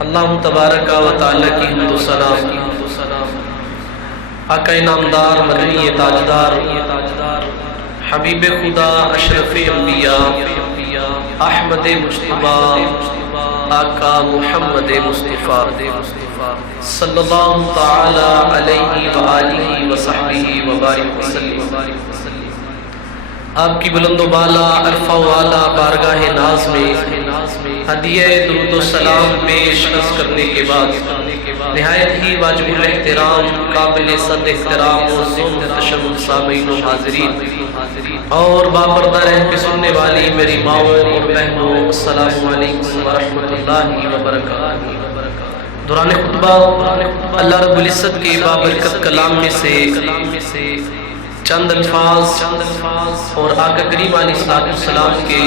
اللہ تبارک و تعالی کی حمد و ثنا آقا نامدار مدنی تاجدار حبیب خدا اشرف انبیاء احمد مجتبی آقا محمد مصطفی صلی اللہ تعالی علیہ وآلہ وصحبہ وبارک وسلم۔ آپ کی بلند و بالا عرفہ والا بارگاہ ناز میں ہدیہ درود و سلام پیش کرنے کے بعد نہایت ہی واجب الاحترام قابل صد احترام و ذو تشم سامعین و حاضرین اور بابردہ رہ کے سننے والی میری ماؤں اور بہنوں، السلام علیکم ورحمۃ اللہ وبرکاتہ۔ دوران خطبہ اللہ رب العزت کے بابرکت کلام میں سے چند الفاظ اور آقا کریم علیہ السلام کے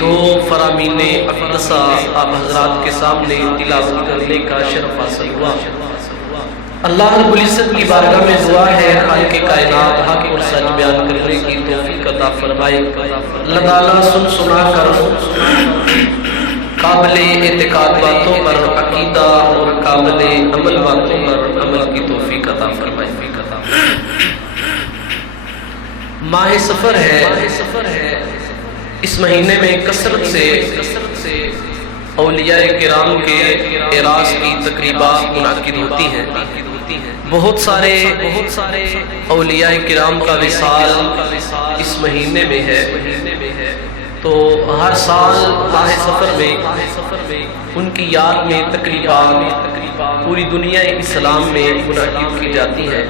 دو فرامین اقدسہ آپ حضرات کے سامنے تلاوت کرنے کا شرف حاصل ہوا۔ اللہ رب العزت کی بارگاہ میں دعا ہے خالق کائنات حق اور سچ بیان کرنے کی توفیق عطا فرمائے۔ اللہ تعالیٰ سن سنا کر قابل اعتقاد باتوں پر عقیدہ اور قابل عمل باتوں پر عمل کی توفیق عطا فرمائے۔ ماہ سفر ہے، اس مہینے میں کثرت سے اولیاء کرام کے اعراض کی تقریبات منعقد ہوتی ہیں۔ بہت سارے اولیاء کرام کا وصال اس مہینے میں ہے، تو ہر سال ماہ سفر میں ان کی یاد میں تقریبات پوری دنیا اسلام میں منعقد کی جاتی ہیں۔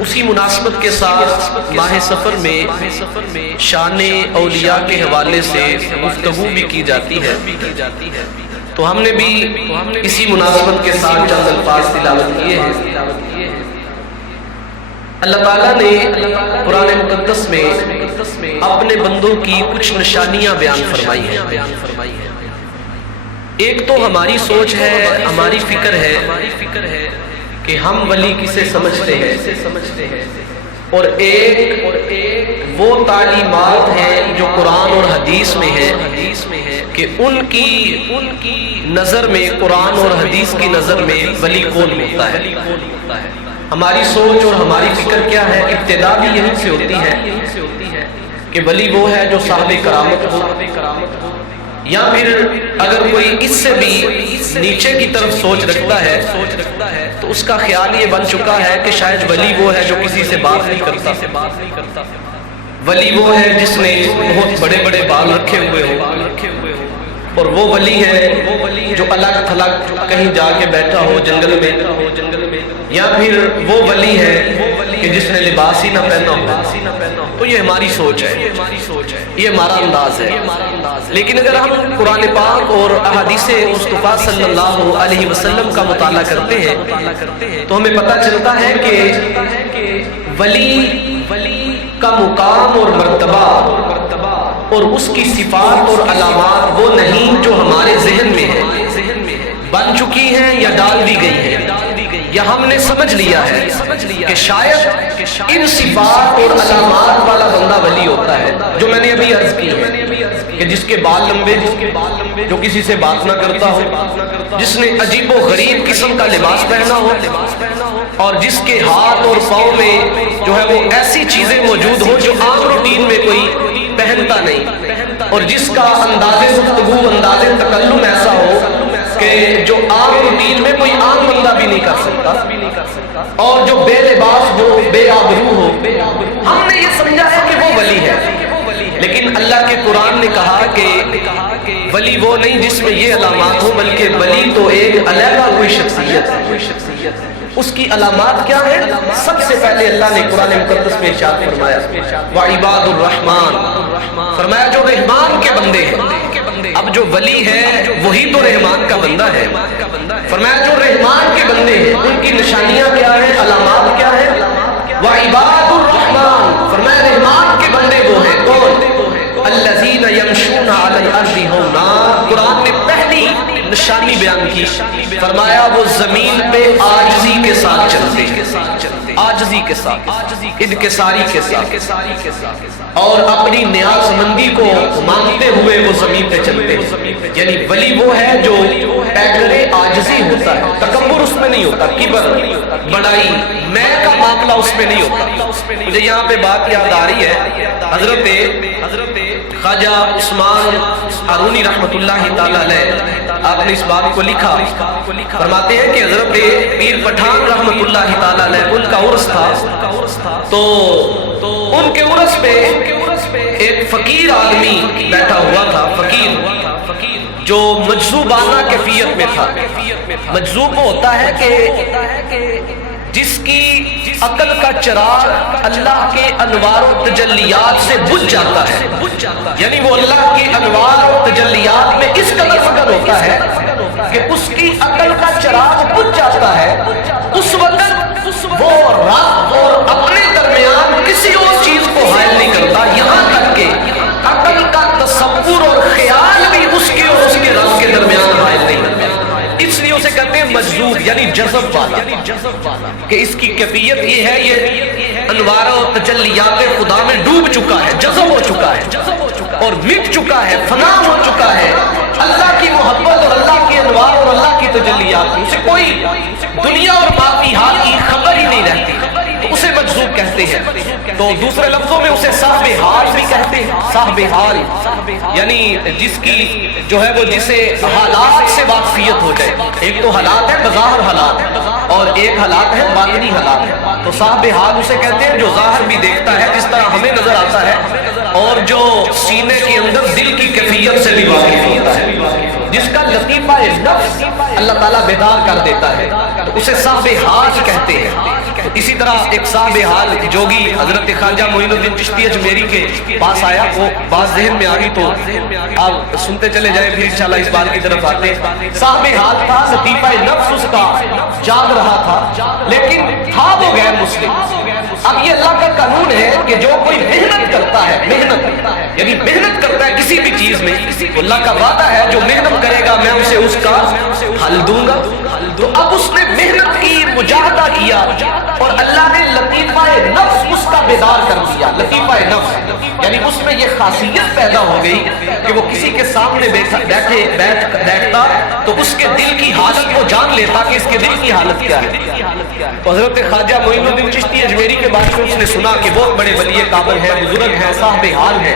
اسی مناسبت کے ساتھ ماہ سفر میں شان اولیاء کے حوالے سے گفتگو بھی کی جاتی ہے، تو ہم نے بھی اسی مناسبت کے ساتھ چند الفاظ تلاوت کیے ہیں۔ اللہ تعالیٰ نے قرآن مقدس میں اپنے بندوں کی کچھ نشانیاں بیان فرمائی ہیں۔ ایک تو ہماری سوچ ہے، ہماری فکر ہے کہ ہم ولی کسے سمجھتے ہیں، اور ایک وہ تعلیمات ہیں جو قرآن اور حدیث میں ہے کہ ان کی نظر میں، قرآن اور حدیث کی نظر میں ولی کون ہوتا ہے۔ ہماری سوچ اور ہماری فکر کیا ہے؟ ابتدا بھی یہیں سے ہوتی ہے کہ ولی وہ ہے جو صاحب کرامت ہو، یا پھر اگر کوئی اس سے بھی نیچے کی طرف سوچ رکھتا ہے تو اس کا خیال یہ بن چکا ہے کہ شاید ولی وہ ہے جو کسی سے بات نہیں کرتا، ولی وہ ہے جس نے بہت بڑے بڑے بال رکھے ہوئے ہو، اور وہ ولی ہے جو الگ تھلگ کہیں جا کے بیٹھا ہو جنگل میں، یا پھر وہ ولی ہے کہ جس نے لباس ہی نہ پہنا ہو۔ تو یہ ہماری سوچ ہے، یہ ہمارا انداز ہے۔ لیکن اگر ہم قرآن پاک اور احادیث مصطفیٰ صلی اللہ علیہ وسلم کا مطالعہ کرتے ہیں تو ہمیں پتہ چلتا ہے کہ ولی کا مقام اور مرتبہ اور اس کی صفات اور علامات وہ نہیں جو ہمارے ذہن میں ہے، بن چکی ہیں یا ڈال دی گئی ہیں، یا ہم نے سمجھ لیا ہے کہ شاید ان صفات اور علامات والا بندہ ولی ہوتا ہے، جو میں نے ابھی عرض کی ہے کہ جس کے بال لمبے ہو، جو کسی سے بات نہ کرتا ہو، جس نے عجیب و غریب قسم کا لباس پہنا ہو، اور جس کے ہاتھ اور پاؤں میں جو ہے وہ ایسی چیزیں موجود ہو جو عام روٹین میں کوئی پہنتا نہیں، اور جس کا انداز گفتگو، انداز تکلم ایسا ہو کہ جو عام روٹین میں کوئی عام بندہ بھی نہیں کر سکتا، اور جو بے لباس ہو، بے آبرو ہو، ہم نے یہ سمجھا ہے کہ وہ ولی ہے۔ لیکن اللہ کے قرآن نے کہا کہ ولی وہ نہیں جس میں یہ علامات ہوں، بلکہ ولی تو ایک علیحدہ کوئی شخصیت ہے۔ اس کی علامات کیا ہیں؟ سب سے پہلے اللہ نے قرآن مقدس میں ارشاد فرمایا وَعِبَادُ الرحمن، فرمایا جو رحمان کے بندے ہیں۔ اب جو ولی ہے وہی تو رحمان کا بندہ ہے۔ فرمایا جو رحمان کے بندے ہیں ان کی نشانیاں کیا ہیں، علامات کیا ہیں؟ وَعِبَادُ الرحمن، فرمایا رحمان کے بندے وہ ہیں کون؟ الَّذِينَ يَمْشُونَ عَلَى الْأَرْضِ هَوْنًا، قرآن نے پہلی نشانی بیان کی، فرمایا وہ زمین پہ عاجزی کے ساتھ چلتے ہیں، عاجزی کے ساتھ، انکساری کے ساتھ، اور اپنی نیاز مندی کو مانگتے ہوئے وہ زمین پہ چلتے ہیں۔ یعنی ولی وہ ہے جو بیٹھنے عاجزی ہوتا ہے، تکبر اس میں نہیں ہوتا، کبر بڑائی میں کا معاملہ اس میں نہیں ہوتا۔ مجھے یہاں پہ بات یاد آ رہی ہے، حضرت خواجہ عثمان ہارونی رحمۃ اللہ تعالی علیہ آپ نے اس بات کو لکھا، فرماتے ہیں کہ حضرت پیر پٹھان رحمۃ اللہ تعالی علیہ ان کا عرس تھا، تو ان کے عرس پہ ایک فقیر آدمی بیٹھا ہوا تھا، فقیر جو مجذوبانہ کیفیت میں تھا۔ مجذوب ہوتا ہے کہ جس کی عقل کا چراغ اللہ کے انوار و تجلیات سے بجھ جاتا ہے، یعنی وہ اللہ کی انوار و تجلیات میں اس قدر مگن ہوتا ہے کہ اس کی عقل کا چراغ بجھ جاتا ہے، اس وقت وہ رب اور اپنے درمیان کسی اور چیز کو حائل نہیں کرتا، یہاں تک کہ عقل کا تصور اور خیال بھی اس کے اور اس کے رب کے درمیان حائل نہیں کرتا۔ اس لیے اسے کہتے ہیں مجذوب، یعنی جذب والا، کہ اس کی کیفیت یہ ہے، یہ انوار و تجلیات خدا میں ڈوب چکا ہے، جذب ہو چکا ہے اور مٹ چکا ہے، فنا ہو چکا ہے اللہ کی محبت اور اللہ کے انوار اور اللہ کی تجلیات، اسے کوئی دنیا اور باقیات کی خبر ہی نہیں رہتی، تو اسے مجذوب کہتے ہیں۔ تو دوسرے لفظوں میں اسے صاحب حال بھی کہتے ہیں، صاحب حال یعنی جس کی جو ہے وہ جسے حالات سے واقفیت ہو جائے، ایک تو حالات ہے بظاہر حالات اور ایک حالات ہے باطنی حالات، تو صاحب حال اسے کہتے ہیں جو ظاہر بھی دیکھتا ہے جس طرح ہمیں نظر آتا ہے اور جو سینے کے اندر دل کی کیفیت سے بھی واقف ہوتا ہے، جس کا لطیفہ نفس اللہ تعالیٰ بیدار کر دیتا ہے، تو اسے صاحب حال کہتے ہیں۔ اسی طرح ایک صاحب حال جوگی حضرت خواجہ معین الدین چشتی اجمیری کے پاس آیا، وہ بات ذہن میں آ گئی تو آپ سنتے چلے جائیں، پھر انشاءاللہ اس بات کی طرف آتے ہیں۔ صاحب حال تھا، لطیفہ نفس اس کا جاگ رہا تھا، لیکن تھا وہ غیر مسلم۔ اب یہ اللہ کا قانون ہے کہ جو کوئی محنت کرتا ہے، محنت یعنی محنت کرتا ہے کسی بھی چیز میں، اللہ کا وعدہ ہے جو محنت کرے گا میں اسے اس کا حل دوں گا۔ تو اب اس نے محنت کی، مجاہدہ کیا اور اللہ نے لطیفہ نفس اس کا بیدار کر دیا۔ لطیفہ نفس یعنی اس میں یہ خاصیت پیدا ہو گئی کہ وہ کسی کے سامنے بیٹھتا تو اس کے دل کی حالت کو جان لیتا کہ اس کے دل کی حالت کیا ہے۔ تو حضرت خواجہ معین الدین چشتی اجمیری کے بارے میں اس نے سنا کہ بہت بڑے ولی کامل ہیں، بزرگ ہیں، صاحب حال ہیں،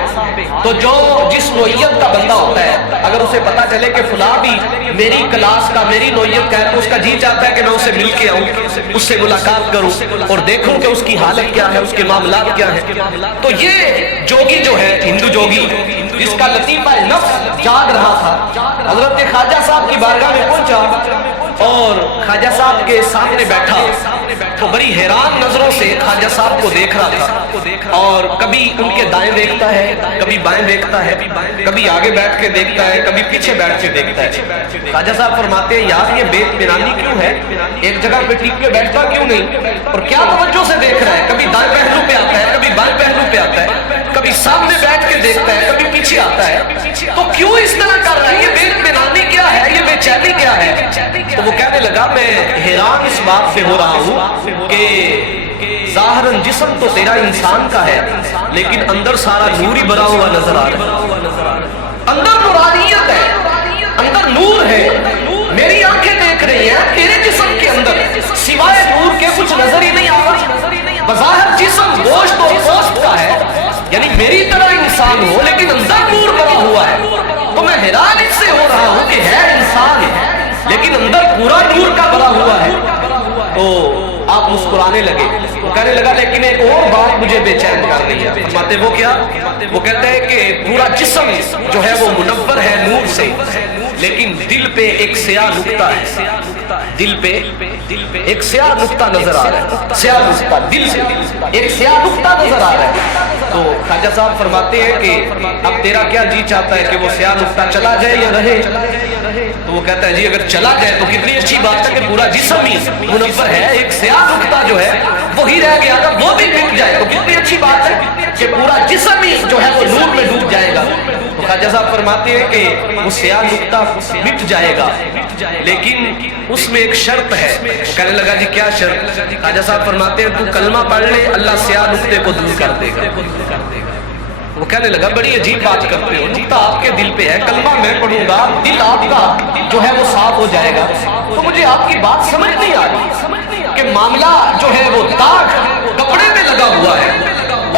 تو جو جس نوعیت کا بندہ ہوتا ہے اگر اسے پتا چلے کہ فلاں بھی میری کلاس کا، میری نوعیت کا ہے، تو اس کا جی چاہتا ہے کہ میں اسے مل کے آؤں، اس سے ملاقات کروں اور دیکھوں کہ اس کی حالت کیا ہے، اس کے معاملات کیا ہیں۔ تو یہ جوگی جو ہے، ہندو جوگی جس کا لطیفہ نفس جاگ رہا تھا، حضرت خواجہ صاحب کی بارگاہ میں پہنچا اور خواجہ صاحب کے سامنے بیٹھا تو بڑی حیران نظروں سے خواجہ صاحب کو دیکھ رہا تھا، اور کبھی ان کے دائیں دیکھتا ہے، کبھی بائیں دیکھتا ہے، کبھی آگے بیٹھ کے دیکھتا ہے، کبھی پیچھے بیٹھ کے دیکھتا ہے۔ خواجہ صاحب فرماتے ہیں یار یہ بے اطمینانی کیوں ہے، ایک جگہ پہ ٹک کے بیٹھتا کیوں نہیں اور کیا توجہ سے دیکھ رہا ہے، کبھی دائیں پہلو پہ آتا ہے، کبھی بائیں پہلو پہ آتا ہے، کبھی سامنے بیٹھ کے دیکھتا ہے، کبھی پیچھے آتا ہے، تو کیوں اس طرح کر رہا ہے، یہ بے اطمینانی کیا ہے، یہ بے چینی کیا ہے؟ تو وہ کہنے لگا میں حیران اس بات سے ہو رہا ہوں کہ ظاہراً جسم تو تیرا انسان کا ہے لیکن اندر سارا نور ہی بھرا ہوا نظر آ رہا ہے، اندر نورانیت ہے، اندر نور ہے، میری آنکھیں دیکھ رہی ہیں، تیرے جسم کے اندر سوائے نور کے کچھ نظر ہی نہیں آ رہا، بظاہر جسم گوشت اور گوشت کا ہے، یعنی میری طرح انسان ہو لیکن اندر نور بھرا ہوا ہے، تو میں حیران اس سے ہو رہا ہوں کہ ہے انسان لیکن اندر پورا نور کا بھرا ہوا ہے۔ تو آپ مسکرانے لگے، وہ کہنے لگا لیکن ایک اور بات مجھے بے چین کر رہی ہے۔ فرماتے وہ کیا؟ وہ کہتے ہیں کہ پورا جسم جو ہے وہ منور ہے نور سے، لیکن دل پہ ایک سیاہ نقطہ ہے، دل پہ ایک سیاہ نقطہ نظر آ رہا ہے، سیاہ نقطہ دل سے ایک سیاہ نقطہ نظر آ رہا ہے۔ تو خواجہ صاحب فرماتے ہیں کہ اب تیرا کیا جی چاہتا ہے کہ وہ سیاہ نقطہ چلا جائے یا رہے؟ تو وہ کہتا ہے جی اگر چلا جائے تو کتنی اچھی بات ہے کہ پورا جسم ہی منور ہے، ایک سیاہ نقطہ جو ہے وہی رہ گیا، اگر وہ بھی مٹ جائے تو کتنی اچھی بات ہے کہ پورا جسم ہی جو ہے وہ نور میں ڈوب جائے گا۔ تو خواجہ صاحب فرماتے ہیں کہ وہ سیاہ نقطہ مٹ جائے گا لیکن اس میں ایک شرط ہے۔ کہنے لگا جی کیا شرط؟ خواجہ صاحب فرماتے ہیں تو کلمہ پڑھ لے، اللہ سیاہ نقطے کو دور کر دے گا۔ وہ کہنے لگا بڑی عجیب بات کرتے ہو، نقطہ آپ کے دل پہ ہے، کلمہ میں پڑھوں گا دل آپ کا جو ہے وہ صاف ہو جائے گا، تو مجھے آپ کی بات سمجھ نہیں آ رہی کہ معاملہ جو ہے وہ داغ کپڑے پہ لگا ہوا ہے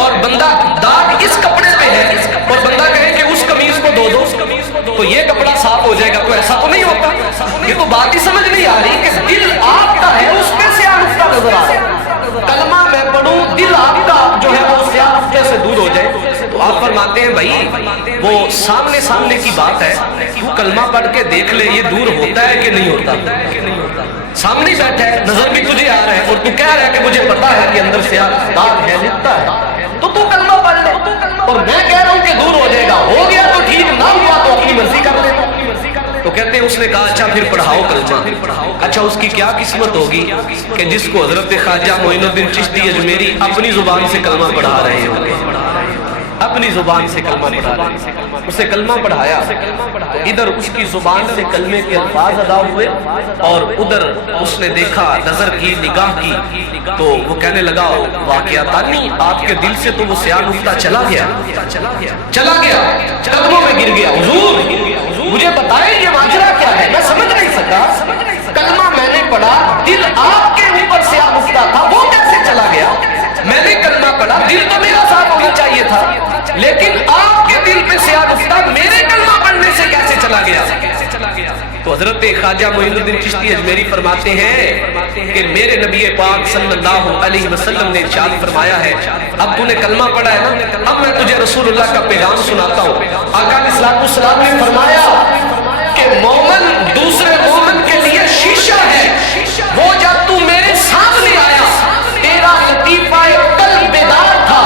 اور بندہ داغ اس کپڑے پہ ہے اور بندہ کہے کہ اس قمیض کو دھو دو تو یہ کپڑا صاف ہو جائے گا، تو ایسا تو نہیں ہوتا۔ یہ تو بات ہی سمجھ نہیں آ رہی کہ دل آپ کا ہے، اس میں سے آپ کا نظر آ رہا ہے، کلمہ میں پڑھوں دل آپ کا جو ہے وہ سیاہ رختے سے دور ہو جائے۔ تو آپ فرماتے ہیں بھائی وہ سامنے سامنے کی بات ہے، تو کلمہ پڑھ کے دیکھ لے یہ دور ہوتا ہے کہ نہیں ہوتا، سامنے ہی بیٹھا ہے، نظر بھی تجھے آ رہا ہے اور تو کہہ رہا ہے کہ مجھے پتا ہے کہ اندر سیاہ داغ ہے، لکھتا ہے، تو کلمہ پڑھ لے، اور میں کہہ رہا ہوں کہ دور ہو جائے گا، ہو گیا تو ٹھیک، نہ ہوا تو اپنی مرضی کر لینا۔ تو کہتے ہیں اس نے کہا اچھا پھر پڑھاؤ کلمہ۔ اچھا اس کی کیا قسمت ہوگی کہ جس کو حضرت خواجہ معین الدین چشتی اجمیری اپنی زبان سے کلمہ پڑھا رہے ہوں گے، اپنی زبان سے کلمہ پڑھا رہے ہیں۔ اسے کلمہ پڑھایا، ادھر اس کی زبان سے کلمے کے الفاظ ادا ہوئے اور ادھر اس نے دیکھا، نظر کی، نگاہ کی، تو وہ کہنے لگا واقعتاً آپ کے دل سے تو وہ سیاہ نقطہ چلا گیا، قدموں میں گر گیا، حضور مجھے بتائیں یہ ماجرا کیا ہے، میں سمجھ نہیں سکا، کلمہ میں نے پڑھا، دل آپ کے اوپر سیاہ نقطہ تھا، وہ کیسے چلا گیا؟ میں نے کلمہ پڑھا، دل تو میرا صاف ہونا چاہیے تھا، لیکن آپ کے دل پہ سیاہ نقطہ میرے کلمہ پڑھنے سے کیسے چلا گیا؟ تو حضرت خواجہ معین الدین چشتی اجمیری فرماتے ہیں کہ میرے نبی پاک صلی اللہ علیہ وسلم نے ارشاد فرمایا ہے، اب تو نے کلمہ پڑھا ہے نا، اب میں تجھے رسول اللہ کا پیغام سناتا ہوں۔ آقا علیہ السلام نے فرمایا کہ مومن دوسرے مومن کے لیے شیشہ ہے، وہ جب تو میرے سامنے آیا تیرا لطیفہ قلب بیدار تھا،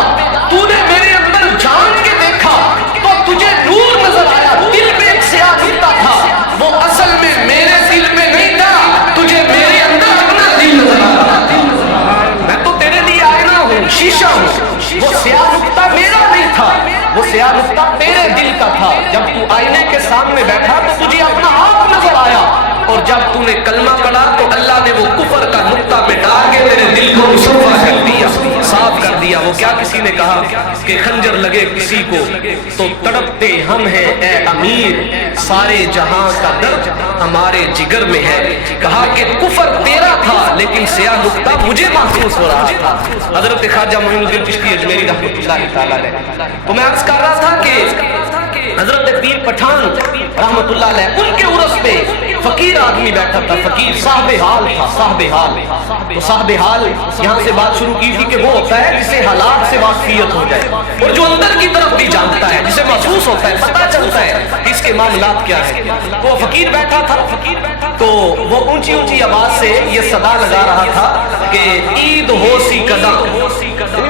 تو نے میرے اندر جان کے دیکھا تو تجھے نور نظر آیا، دل میں ایک سیاہ نقطہ تھا، وہ اصل میں میرے دل میں نہیں تھا، تجھے میرے اندر اپنا دل نظر آیا، میں تو تیرے لیے آئینہ ہوں، شیشہ ہوں، وہ سیاہ نقطہ میرا نہیں تھا، وہ سیاہ نقطہ تیرے دل کا تھا، جب تو آئینے کے سامنے بیٹھا تو تجھے اپنا آپ نظر آیا، اور جب تو نے کلمہ پڑھا تو اللہ نے وہ کفر کا نقطہ مٹا کے تیرے دل کو مصفا کر دیا، صاف کر دیا۔ وہ کیا کسی نے کہا کہ خنجر لگے کسی کو تو تڑپتے ہم ہیں اے امیر، سارے جہاں کا درد ہمارے جگر میں ہے، کہا کہ کفر تیرا تھا لیکن سیاہ نقطہ مجھے محسوس ہو رہا تھا۔ حضرت خواجہ معین الدین چشتی اجمیری رحمۃ اللہ تعالی علیہ، تو میں عرض کر رہا تھا کہ حضرت پیر پٹھان رحمۃ اللہ علیہ ان کے عرس پہ فقیر آدمی بیٹھا تھا، فقیر صاحب حال تھا، صاحب حال، تو صاحب حال یہاں سے بات شروع کی تھی کہ وہ ہوتا ہے جسے حالات سے واقفیت ہو جائے اور جو اندر کی طرف بھی جانتا ہے، جسے محسوس ہوتا ہے، پتہ چلتا ہے کہ اس کے معاملات کیا ہے۔ تو وہ فقیر بیٹھا تھا، تو وہ اونچی اونچی آواز سے یہ صدا لگا رہا تھا کہ عید ہو سی قداں،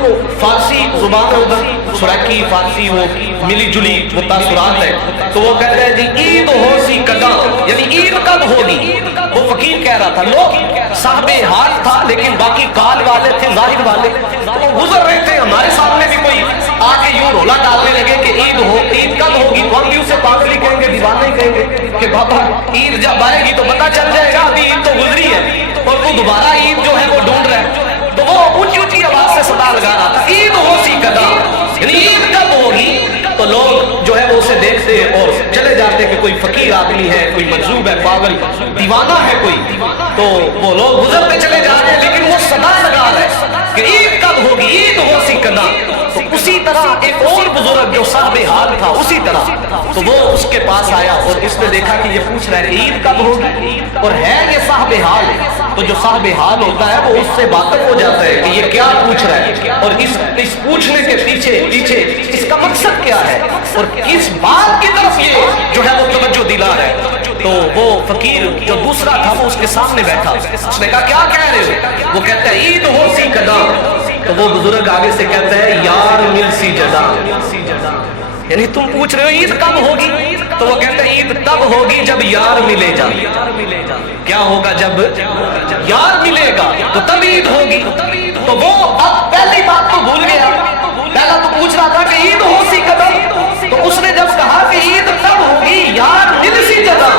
وہ فارسی زبان ہے، ادھر سرائکی فارسی وہ ملی جلی وہ تاثرات ہے، تو وہ کہتا ہے جی عید ہو سی قداں، یعنی عید کب ہوگی، وہ فقیر کہہ رہا تھا۔ لوگ صاحب حال تھا لیکن باقی قال والے تھے، ظاہر والے، وہ گزر رہے تھے، ہمارے سامنے بھی کوئی آ کے یوں رولا ڈالنے لگے کہ عید کب ہوگی، تو ہم بھی اسے پاگل ہی کہیں گے، دیوانے ہی کہیں گے کہ بابا عید جب آئے گی تو پتہ چل جائے گا، ابھی عید تو گزری ہے اور تو دوبارہ عید جو ہے وہ ڈھونڈ رہا ہے۔ تو وہ اونچی اونچی آواز سے صدا لگا رہا تھا عید ہو سی قداں، یعنی عید کب ہوگی، تو لوگ جو ہے وہ اسے دیکھتے اور چلے جاتے کہ کوئی فقیر آدمی ہے، کوئی مجذوب ہے، پاگل دیوانہ ہے کوئی، تو وہ لوگ گزرتے چلے جا رہے ہیں لیکن وہ صدا لگا رہے ہیں کہ عید کب ہوگی، عید ہو سی قداں۔ تو اسی طرح ایک اور بزرگ جو صاحب حال تھا اسی طرح، تو وہ اس کے پاس آیا اور اس نے دیکھا کہ یہ پوچھ رہا ہے کہ عید کب ہوگی، اور ہے یہ صاحب حال، تو جو صاحب حال ہوتا ہے وہ اس سے واقف ہو جاتا ہے کہ یہ کیا پوچھ رہا ہے اور اس پوچھنے کے پیچھے اس کا مقصد کیا ہے اور کس بات کی طرف یہ جو ہے وہ توجہ دلا رہا ہے۔ تو وہ فقیر جو دوسرا تھا وہ اس کے سامنے بیٹھا، اس نے کہا کیا کہہ رہے ہو، وہ کہتا ہے عید ہو سی قداں، تو وہ بزرگ آگے سے کہتا ہے یار مل سی جدا، یعنی تم پوچھ رہے ہو عید کب ہوگی، تو وہ کہتا ہے عید تب ہوگی جب یار ملے گا۔ کیا ہوگا، جب یار ملے گا تو تب عید ہوگی۔ تو وہ اب پہلی بات تو بھول گیا، پہلا تو پوچھ رہا تھا کہ عید ہو سی قداں، تو اس نے جب کہا کہ عید تب ہوگی یار مل سی جدا،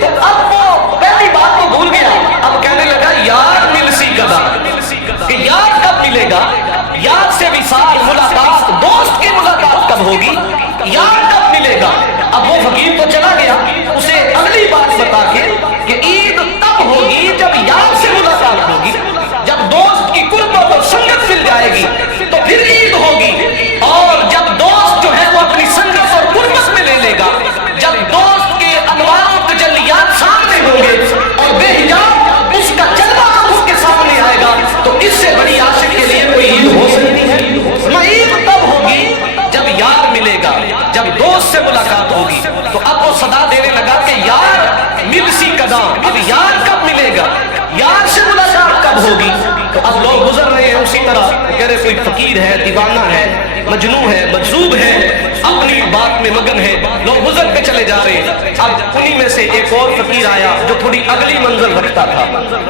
تو اب وہ پہلی بات تو بھول گیا، اب کہنے لگا یار مل سی قداں، کہ یار کب ملے گا، یار سے وصال ملاقات، دوست کی ملاقات کب ہوگی، وہ کہہ رہے کوئی فقیر ہے، دیوانہ ہے، مجنوں ہے، مجذوب ہے، اپنی بات میں مگن ہے، لوگ گزرتے چلے جا رہے ہیں۔ اب انہی میں سے ایک اور فقیر آیا جو تھوڑی اگلی منزل رکھتا تھا،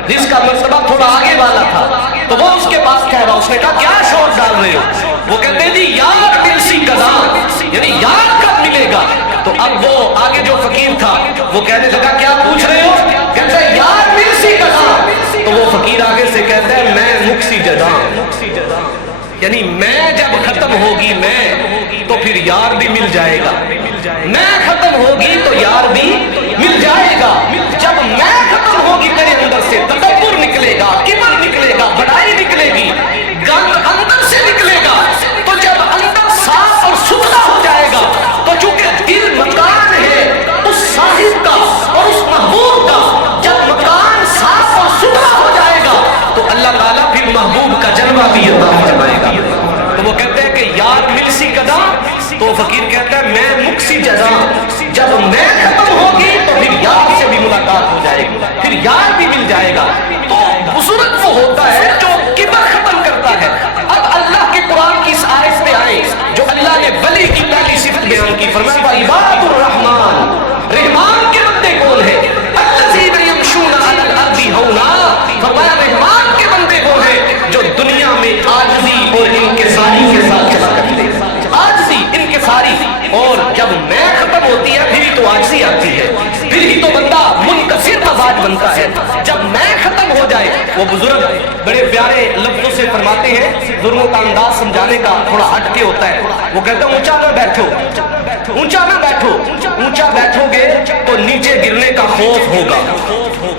جس کا مرتبہ تھوڑا آگے والا تھا، تو وہ اس کے پاس کہہ رہا، اس نے کہا کیا شور ڈال رہے ہو؟ وہ کہتے ہیں جی یار دل سی قضا، یعنی یار کب ملے گا؟ تو اب وہ آگے جو فقیر تھا وہ کہنے لگا کیا پوچھ رہے ہو؟ کہتا ہے یار دل سی قضا۔ تو وہ فقیر آگے سے کہتا ہے میں مکسی جدا، یعنی میں جب ختم ہوگی میں تو پھر یار بھی مل جائے گا، میں ختم ہوگی تو یار بھی مل جائے گا، جب میں ختم ہوگی میرے اندر سے تکبر نکلے گا، کبر نکلے گا، بڑائی نکلے گی، گند اندر سے نکلے گا، تو جب اندر صاف اور ستھرا ہو جائے گا تو چونکہ دل مکان ہے اس صاحب کا اور اس محبوب کا، جب مکان صاف اور ستھرا ہو جائے گا تو اللہ تعالیٰ پھر محبوب کا جلوہ بھی عطا فرمائے گا۔ تو وہ کہتے ہیں کہ یار مل سی قدا، تو فقیر کہتا ہے میں مکسی جدا، جب میں ختم ہوگی تو پھر یار سے بھی ملاقات ہو جائے گی، پھر یار بھی مل جائے گا۔ تو بزرگ وہ ہوتا ہے جو کبر ختم کرتا ہے۔ اب اللہ کے قرآن کی اس آیت پہ آئے جو اللہ نے ولی کی پہلی صفت بیان کی، فرمایا وَعِبَادُ الرحمن، رحمان کے بندے کون ہیں؟ الَّذِينَ يَمْشُونَ عَلَى الْأَرْضِ هَوْنًا، فرمایا رحمان کے بندے وہ ہیں جو دنیا میں عاجزی اور انکساری کے ساتھ چلا کرتے ہیں، عاجزی انکساری، اور جب میں ختم ہوتی ہے پھر ہی تو عاجزی آتی ہے، پھر ہی تو بندہ منکسر مزاج بنتا ہے، جب میں ختم ہو جائے۔ وہ بزرگ بڑے پیارے لفظوں سے فرماتے ہیں، بزرگوں کا انداز سمجھانے کا تھوڑا ہٹ کے ہوتا ہے، وہ کہتے ہیں اونچا نہ بیٹھو، اونچا نہ بیٹھو، اونچا بیٹھو گے تو نیچے گرنے کا خوف ہوگا،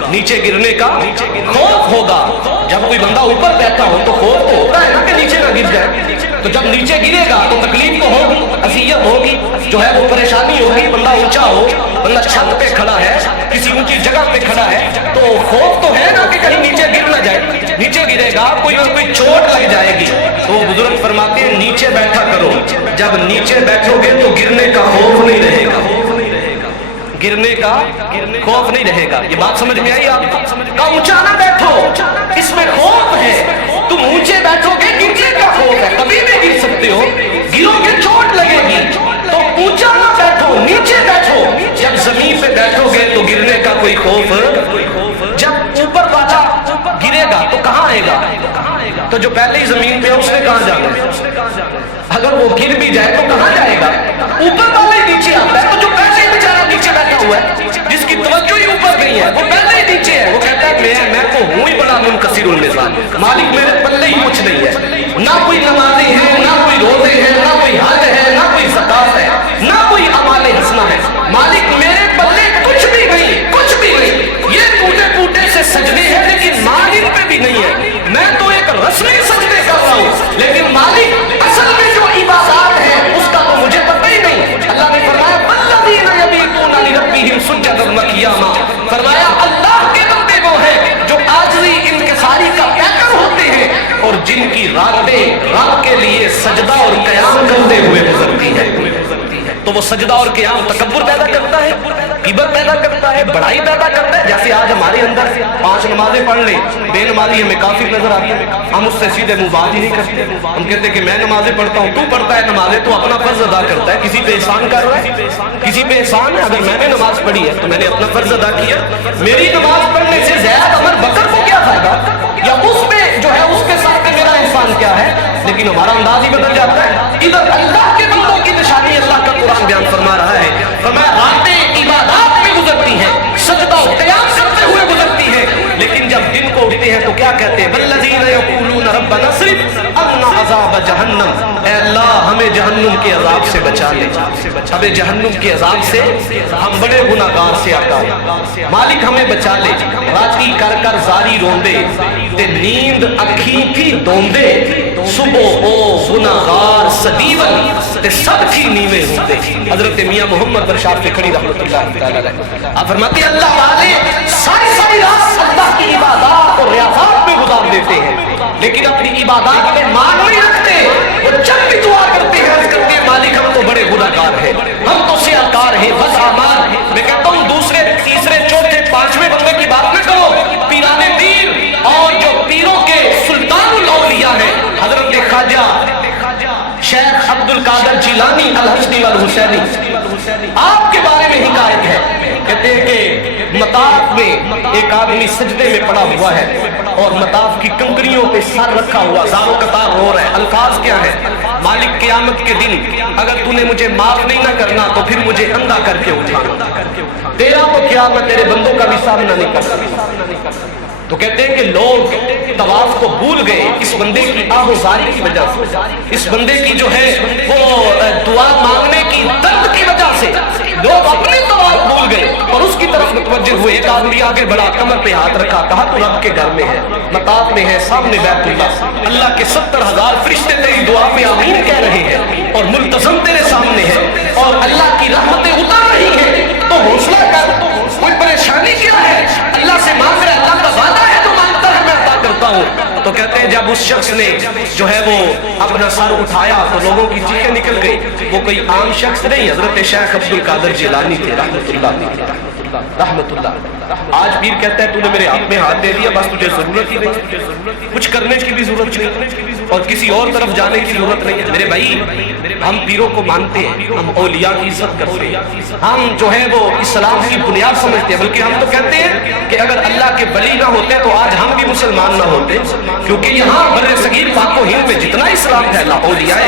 نیچے گرنے کا خوف ہوگا۔ جب کوئی بندہ اوپر بیٹھا ہو تو خوف تو ہوتا ہے نا کہ نیچے نہ گر جائے، تو جب نیچے گرے گا تو تکلیف تو ہوگی، اذیت ہوگی، جو ہے وہ پریشانی ہوگی۔ بندہ اونچا ہو، بندہ چھت پہ کھڑا ہے، کسی اونچی جگہ پہ کھڑا ہے، تو خوف تو ہے نا کہ کہیں نیچے گر نہ جائے، نیچے گرے گا کوئی چوٹ لگ جائے گی۔ تو وہ بزرگ فرماتے ہیں نیچے بیٹھا کرو، جب نیچے بیٹھو گے تو گرنے کا خوف نہیں رہے گا، گرنے کا خوف نہیں رہے گا۔ یہ بات سمجھ میں آئی آپ کو؟ کہا اونچا نہ بیٹھو، اس میں خوف ہے، تم اونچے بیٹھو گے گرنے کا خوف ہے، کبھی بھی گر سکتے ہو، گرو گے چوٹ لگے گی، تو اونچا نہ بیٹھو، نیچے بیٹھو، جب زمین پہ بیٹھو گے تو گرنے کا کوئی خوف، جب اوپر والا گرے گا تو کہاں آئے گا؟ تو جو پہلے ہی زمین پہ اس نے کہاں جانا؟ اگر وہ گر بھی جائے تو کہاں جائے گا؟ اوپر والا ہی نیچے آتا ہے، تو جو پہلے ہی بیچارہ نیچے بیٹھا ہوا ہے، جس کی توجہ ہی اوپر نہیں ہے، وہ پہلے ہی نیچے ہے، وہ کہتا ہے میں تو ہوں ہی بڑا منکسر المزاج، مالک میرے پلے ہی کچھ نہیں ہے، نہ کوئی نمازی ہے، نہ کوئی روزے ہیں، نہ کوئی حج ہے، نہ کوئی زکات ہے، نہ کوئی اعمال حسنہ ہے، مالک میرے پلے کچھ بھی نہیں، کچھ بھی نہیں، یہ ٹوٹے پوٹے سے سجدے ہیں لیکن مالک پہ بھی نہیں ہے، میں تو ایک رسمی سجدے کر رہا ہوں لیکن مالک اصل میں جو عبادات ہے اس کا تو مجھے پتہ ہی نہیں۔ اللہ نے فرمایا والذین یبیتون لربہم سجدا وقیاما، فرمایا اللہ کے بندے وہ ہیں جو عاجزی انکساری کا پیکر ہوتے ہیں اور جن کی راتیں رب کے لیے سجدہ اور قیام کرتے ہوئے گزرتی ہیں۔ تو وہ سجدہ اور قیام تکبر پیدا کرتا ہے، کبر پیدا کرتا ہے، بڑائی پیدا کرتا ہے۔ جیسے آج ہمارے اندر 5 نمازیں پڑھ لیں، بے نمازی ہمیں کافی نظر آتی ہے، ہم اس سے سیدھے منہ بات ہی نہیں کرتے، ہم کہتے ہیں کہ میں نمازیں پڑھتا ہوں، تو پڑھتا ہے نمازیں تو اپنا فرض ادا کرتا ہے، کسی پہ احسان کر رہا ہے، کسی پہ احسان ہے۔ اگر میں نے نماز پڑھی ہے تو میں نے اپنا فرض ادا کیا، میری نماز پڑھنے سے زیادہ عمر بکر کو کیا فائدہ، یا اس پہ جو ہے اس کے ساتھ میرا احسان کیا ہے؟ لیکن ہمارا انداز ہی بدل جاتا ہے۔ ادھر اللہ کے بندوں کی نشانی اللہ کا قرآن بیان فرما رہا ہے، فرمایا راتیں عبادات میں گزرتی ہیں، سجدہ و قیام کرتے ہوئے گزرتی ہیں، لیکن جب دن کو اٹھتے ہیں تو کیا کہتے ہیں؟ والذین یقولون ربنا اصرف عنا عذاب جہنم، اے اللہ ہمیں جہنم کے عذاب سے بچا لے، ہمیں جہنم کے عذاب سے، ہم بڑے گناہگار سے آقا، مالک ہمیں بچا لے۔ راتی کر کر زاری روندے تے نیند اکھی تھی دوندے، صبح او گناہگار سدیون تے سب کی نیویں ہوندے۔ حضرت میاں محمد برشاد پہ کھڑی رحمت اللہ تعالی علیہ آپ فرماتے ہیں اللہ والے ساری رات اللہ کی عبادات اور ریاضات میں گزار دیتے ہیں لیکن اپنی عبادات میں مان نہیں رکھتے، وہ جب بھی دعا کرتے ہیں عرض کرتے ہیں مالک ہم تو بڑے گناہگار ہیں، ہم تو سیاکار ہیں، بس امان۔ میں کہتا ہوں دوسرے تیسرے چوتھے پانچویں بندے کی بات نہ کرو، پیران پیر اور جو پیروں کے سلطان الاولیاء ہیں حضرت قادر جیلانی الحسنی والحسینی آپ کے بارے میں حکایت ہے، کہتے ہیں کہ مطاف میں ایک آدمی سجدے میں پڑا ہوا ہے اور مطاف کی کنکریوں پہ سر رکھا ہوا زاروں قطار رو رہا ہے۔ الفاظ کیا ہے؟ مالک قیامت کے دن اگر تو نے مجھے معاف نہیں نہ کرنا تو پھر مجھے اندھا کر کے اٹھانا، تیرا تو کیا میں تیرے بندوں کا بھی سامنا نہیں کر سکتا۔ تو کہتے ہیں کہ لوگ طواف کو بھول گئے اس بندے کی آہوزاری کی وجہ سے، اس بندے کی جو ہے وہ دعا مانگنے کی درد کی وجہ سے لوگ اپنے طواف بھول گئے اور اس کی طرف متوجہ ہوئے۔ ایک آدمی آگے بڑا کمر پہ ہاتھ رکھا، کہا تو رب کے گھر میں ہے، مطاف میں ہے، سامنے بیت اللہ، اللہ کے 70,000 فرشتے تیری دعا پہ آمین کہہ رہے ہیں اور ملتزم تیرے سامنے ہے اور اللہ کی رحمتیں اتر رہی ہیں، تو حوصلہ کر، کوئی پریشانی کیا ہے؟ اللہ سے مانگ رہے، اللہ کا وعدہ ہے، تو مانگتا ہے میں عطا کرتا ہوں۔ تو کہتے ہیں جب اس شخص نے جو ہے وہ اپنا سر اٹھایا تو لوگوں کی چیخیں نکل گئی۔ وہ کوئی عام شخص نہیں، حضرت شیخ عبد القادر جیلانی تھے رحمت اللہ۔ آج پیر کہتا ہے تو نے میرے ہاتھ میں ہاتھ دے دیا، بس تجھے ضرورت ہی نہیں، کچھ کرنے کی بھی ضرورت نہیں اور کسی اور طرف جانے کی ضرورت نہیں ہے۔ میرے بھائی، ہم پیروں کو مانتے ہیں، ہم اولیاء کی عزت کرتے ہیں، ہم جو ہے وہ اسلام کی بنیاد سمجھتے ہیں، بلکہ ہم تو کہتے ہیں کہ اگر اللہ کے ولی نہ ہوتے تو آج ہم بھی مسلمان نہ ہوتے، کیونکہ یہاں بر صغیر پاک و ہند میں جتنا اسلام پھیلا اولیاء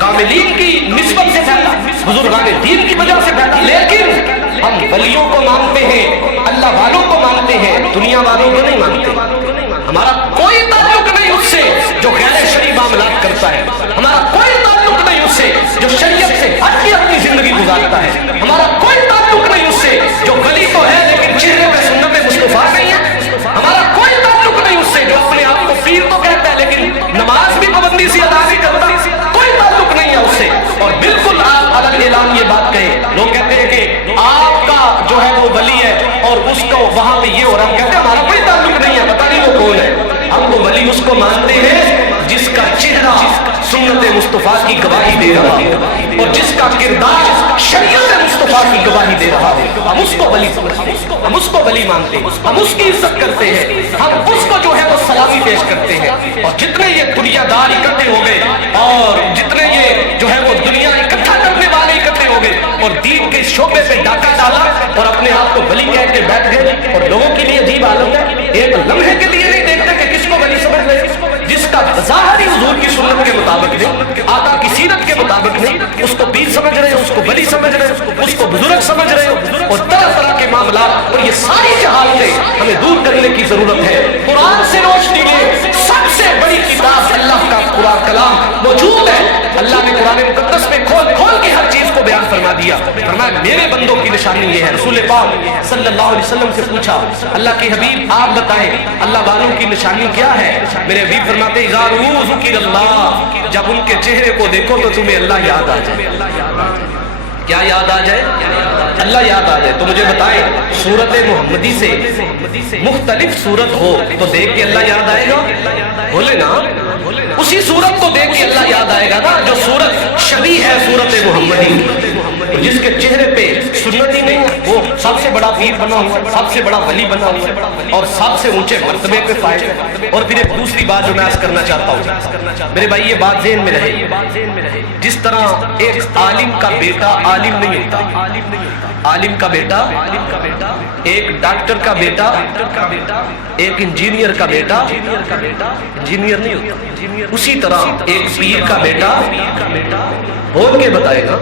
کاملین کی نسبت سے پھیلا، بزرگان دین کی وجہ سے پھیلا، لیکن ہم ولیوں کو مانتے ہیں، اللہ والوں کو مانتے ہیں، دنیا والوں کو نہیں مانتے۔ ہمارا کوئی تعلق نہیں اس سے جو غیر شرعی معاملات کرتا ہے، ہمارا کوئی تعلق نہیں اس سے جو شریعت سے ہٹ کے اپنی زندگی گزارتا ہے، ہمارا کوئی تعلق نہیں اس سے جو ولی تو ہے لیکن چہرے پہ سنت مصطفیٰ نہیں ہے، ہمارا کوئی تعلق نہیں اس سے جو اپنے آپ کو پیر تو کہتا ہے لیکن نماز بھی پابندی سے ادا نہیں کرتا، کوئی تعلق نہیں ہے اس سے۔ اور بالکل آپ علیہ اعلان یہ بات کہیں، لوگ کہتے ہیں کہ آپ کا جو ہے وہ ولی ہے اور اس کو وہاں پہ یہ ہو رہا ہے، ہم کہتے ہیں ہمارا کوئی تعلق نہیں ہے، پتہ نہیں وہ کون ہے۔ ہم تو ولی اس کو مانتے ہیں جس کا چہرہ سنت مصطفیٰ کی گواہی دے رہا ہے اور جس کا کردار شریعت مصطفیٰ کی گواہی دے رہا ہے، ہم اس کو ولی سمجھتے ہیں، ہم اس کو ولی مانتے ہیں، ہم اس کی عزت کرتے ہیں، ہم اس کو جو ہے وہ سلامی پیش کرتے ہیں۔ اور جتنے یہ دنیا دار اکٹھے ہو گئے اور جتنے یہ جو ہے وہ دنیا اکٹھا کرنے والے اکٹھے ہو گئے اور دین کے شعبے پہ ڈاکہ ڈالا اور اپنے آپ کو ولی کہہ کے بیٹھ گئے، اور لوگوں کے لیے عجیب حالت ہے، ایک لمحے کے لیے نہیں دیکھتے کہ کس کو ولی سمجھ رہے، جس کا ظاہری حضور کی سنت کے مطابق نہیں، آقا کی سیرت کے مطابق نہیں، اس کو پیر سمجھ رہے ہو، اس کو ولی سمجھ رہے ہو، اس کو بزرگ سمجھ رہے ہو، اور طرح طرح کے معاملات، اور یہ ساری جہالتیں ہمیں دور کرنے کی ضرورت ہے۔ قرآن سے روشنی لے، سب سے بڑی کتاب اللہ کا قرآن کلام موجود ہے، اللہ نے قرآن مقدس میں کھول کھول کے ہر چیز کو بیان فرما دیا، فرمایا میرے بندوں کی نشانی یہ ہے۔ رسول پاک صلی اللہ علیہ وسلم سے پوچھا، اللہ کے حبیب آپ بتائیں اللہ والوں کی نشانی کیا ہے؟ میرے حبیب فرماتے اذا رؤوا ذکر اللہ، جب ان کے چہرے کو دیکھو تو تمہیں اللہ یاد آ جائے۔ کیا یاد آ جائے؟ اللہ یاد آ جائے۔ تو مجھے بتائیں سورت محمدی سے مختلف صورت ہو تو دیکھ کے اللہ یاد آئے گا؟ بولے نا، اسی صورت کو دیکھ کے اللہ یاد آئے گا نا جو صورت شبیہ ہے صورت محمدی، جس کے چہرے پہ سنت ہی نہیں، وہ سب سے بڑا پیر بنا ہوا، سب سے بڑا ولی بنا ہوا اور سب سے اونچے مرتبے پہ فائز ہے۔ اور پھر ایک دوسری بات جو میں عرض کرنا چاہتا ہوں میرے بھائی، یہ بات ذہن میں رہے، جس طرح ایک عالم کا بیٹا عالم نہیں ہوتا، عالم کا بیٹا ایک ڈاکٹر کا بیٹا، ایک انجینئر کا بیٹا انجینئر نہیں ہوتا، اسی طرح ایک پیر کا بیٹا بول کے بتائے گا۔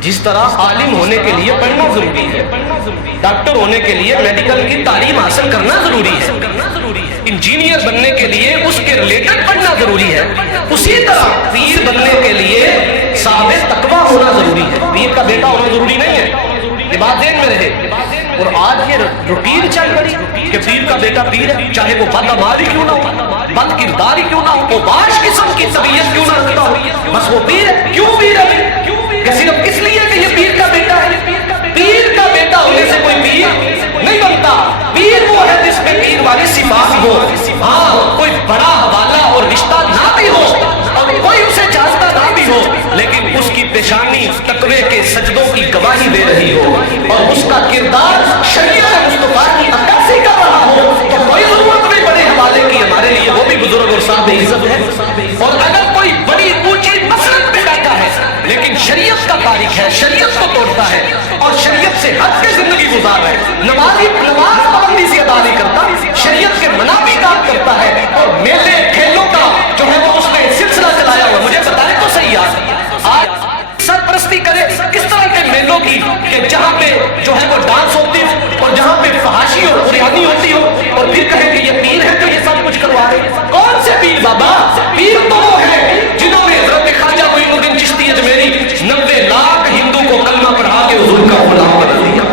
جس طرح عالم ہونے کے لیے پڑھنا ضروری ہے، ڈاکٹر ہونے کے لیے میڈیکل کی تعلیم حاصل کرنا ضروری ہے، انجینئر بننے کے لیے اس کے ریلیٹڈ پڑھنا ضروری ہے، اسی طرح پیر بننے کے لیے صاحب تقویٰ ہونا ضروری ہے، پیر کا بیٹا ہونا ضروری نہیں ہے۔ یہ بات ذہن میں رہے۔ اور آج یہ روٹین چل پڑی کہ پیر کا بیٹا پیر ہے، چاہے وہ بدعمال ہی کیوں نہ ہو، بد کردار ہی کیوں نہ ہو، وہ باش قسم کی طبیعت کیوں نہ رکھتا ہو، بس وہ پیر ہے۔ کیوں پیر ہے؟ کہ صرف اس لیے کہ یہ پیر کا بیٹا ہے؟ پیر کا بیٹا ہونے سے کوئی پیر نہیں بنتا، پیر وہ ہے جس میں پیر والی صفات ہو، ہاں کوئی بڑا حوالہ اور رشتہ نہ بھی ہو اور کوئی اسے جانتا نہ بھی ہو، لیکن اس کی پیشانی تقوی کے سجدوں کی گواہی دے رہی ہو اور اس کا کردار شریعت مصطفیٰ کی عکاسی کر رہا ہو، تو کوئی ضرورت نہیں بڑے حوالے کی، ہمارے لیے وہ بھی بزرگ اور صاحب عزت ہے۔ اور اگر کوئی بڑی اونچی شریک ہے، شریعت کو توڑتا ہے اور شریعت سے ہٹ کے زندگی گزار رہا ہے، نماز پابندی سے ادا نہیں کرتا، شریعت کے منافی کام کرتا ہے اور میلے کھیلوں کا جو ہے وہ اس نے سلسلہ چلایا ہوا، مجھے بتائیں تو صحیح آج سرپرستی کرے کس طرح کے میلوں کی کہ جہاں پہ جو ہے وہ ڈانس ہوتی ہو اور جہاں پہ فحاشی ہو، بریانی ہوتی ہو اور پھر کہیں کہ یہ پیر ہے جو یہ سب کچھ کروا رہے ہیں۔ کون سے پیر بابا؟ پیر تو وہ ہے جنہوں نے حضرت خواجہ معین الدین چشتی اجمیری 90 لاکھ ہندو کو کلمہ پڑھا کے حضور کا غلام بنا دیا،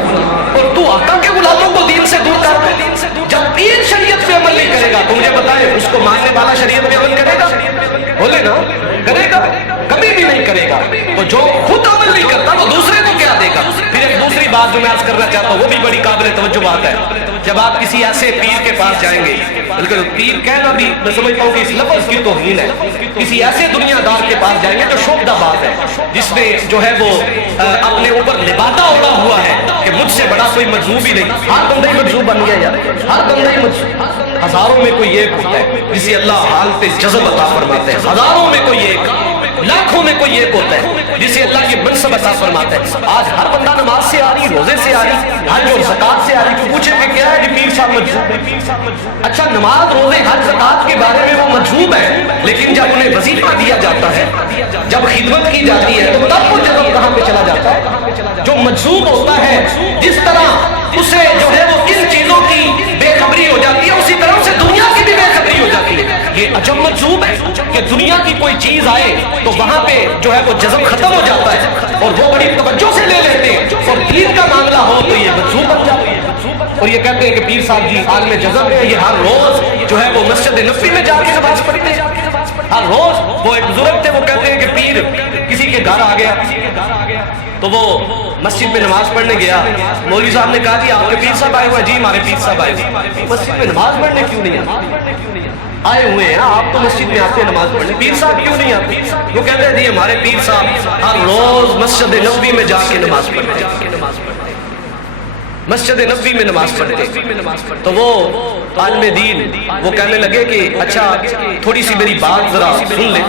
اور تو آقا کے غلاموں کو دین سے دور کر دے۔ جب پیر شریعت پہ عمل نہیں کرے گا تو مجھے بتائیں اس کو ماننے والا شریعت پہ عمل کرے گا؟ بولے نا، کرے گا؟ کبھی بھی نہیں کرے گا۔ تو جو خود عمل نہیں کرتا وہ دوسرے کو کیا دے گا؟ پھر ایک دوسری بات جو میں عرض کرنا چاہتا ہوں وہ بھی بڑی قابل توجہ بات ہے، جب آپ کسی ایسے پیر کے پاس جائیں گے، بلکہ پیر کہنا بھی میں سمجھتا ہوں کہ اس لفظ کی توہین ہے، کسی ایسے دنیا دار کے پاس جائیں گے جو شوبدہ باز ہے، جس نے جو ہے وہ اپنے اوپر لبادہ اوڑا ہوا ہے کہ مجھ سے بڑا کوئی مجذوب ہی نہیں، ہر بندہ ہی مجذوب بن گیا یار، ہر بندہ ہی مجذوب، ہزاروں میں کوئی ایک ہوتا ہے جسے اللہ حالت جذب عطا فرماتے ہیں، ہزاروں میں کوئی ایک، لاکھوں میں کوئی ایک ہوتا ہے جسے اللہ یہ منصب عطا فرماتا ہے۔ آج ہر بندہ نماز سے آ رہی، روزے سے آ رہی، حج اور زکات سے آ رہی، تو پوچھے کہ کیا ہے کہ پیر صاحب مجذوب ہے؟ اچھا نماز روزے حج زکات کے بارے میں وہ مجذوب ہے، لیکن جب انہیں وظیفہ دیا جاتا ہے، جب خدمت کی جاتی ہے تو تب وہ جذب کہاں پہ چلا جاتا ہے؟ جو مجذوب ہوتا ہے جس طرح اسے جو ہے وہ کن چیزوں کی بے خبری ہو جاتی ہے اسی طرح اسے دنیا کی بھی بے خبری ہو جاتی ہے۔ یہ عجب مجذوب ہے کہ دنیا کی کوئی چیز آئے تو وہاں پہ جو ہے وہ جذب ختم ہو جاتا ہے اور وہ بڑی توجہ سے لے لیتے ہیں، اور دین کا معاملہ ہو تو یہ مجذوب بن جاتا ہے اور یہ کہتے ہیں کہ پیر صاحب جی عالم جذب ہے، یہ ہر روز جو ہے وہ مسجد نبوی میں جا کے نماز پڑھتے ہیں، ہر روز۔ وہ ایک بزرگ تھے، وہ کہتے ہیں کہ پیر کسی کے گھر آ گیا تو وہ مسجد میں نماز پڑھنے گیا، مولوی صاحب نے کہا جی آپ کے پیر صاحب آئے ہوئے ہیں؟ جی ہمارے پیر صاحب آئے ہوئے۔ مسجد میں نماز پڑھنے کیوں نہیں آئے ہوئے ہیں آپ؟ تو مسجد میں آتے ہیں نماز پڑھنے، پیر صاحب کیوں نہیں آتے؟ وہ کہتے ہیں جی ہمارے پیر صاحب ہر روز مسجد نبوی میں جا کے نماز پڑھتے ہیں، مسجد نبوی میں نماز پڑھتے ہیں۔ تو وہ عالم دین وہ کہنے لگے کہ اچھا تھوڑی سی میری بات ذرا سن لیں،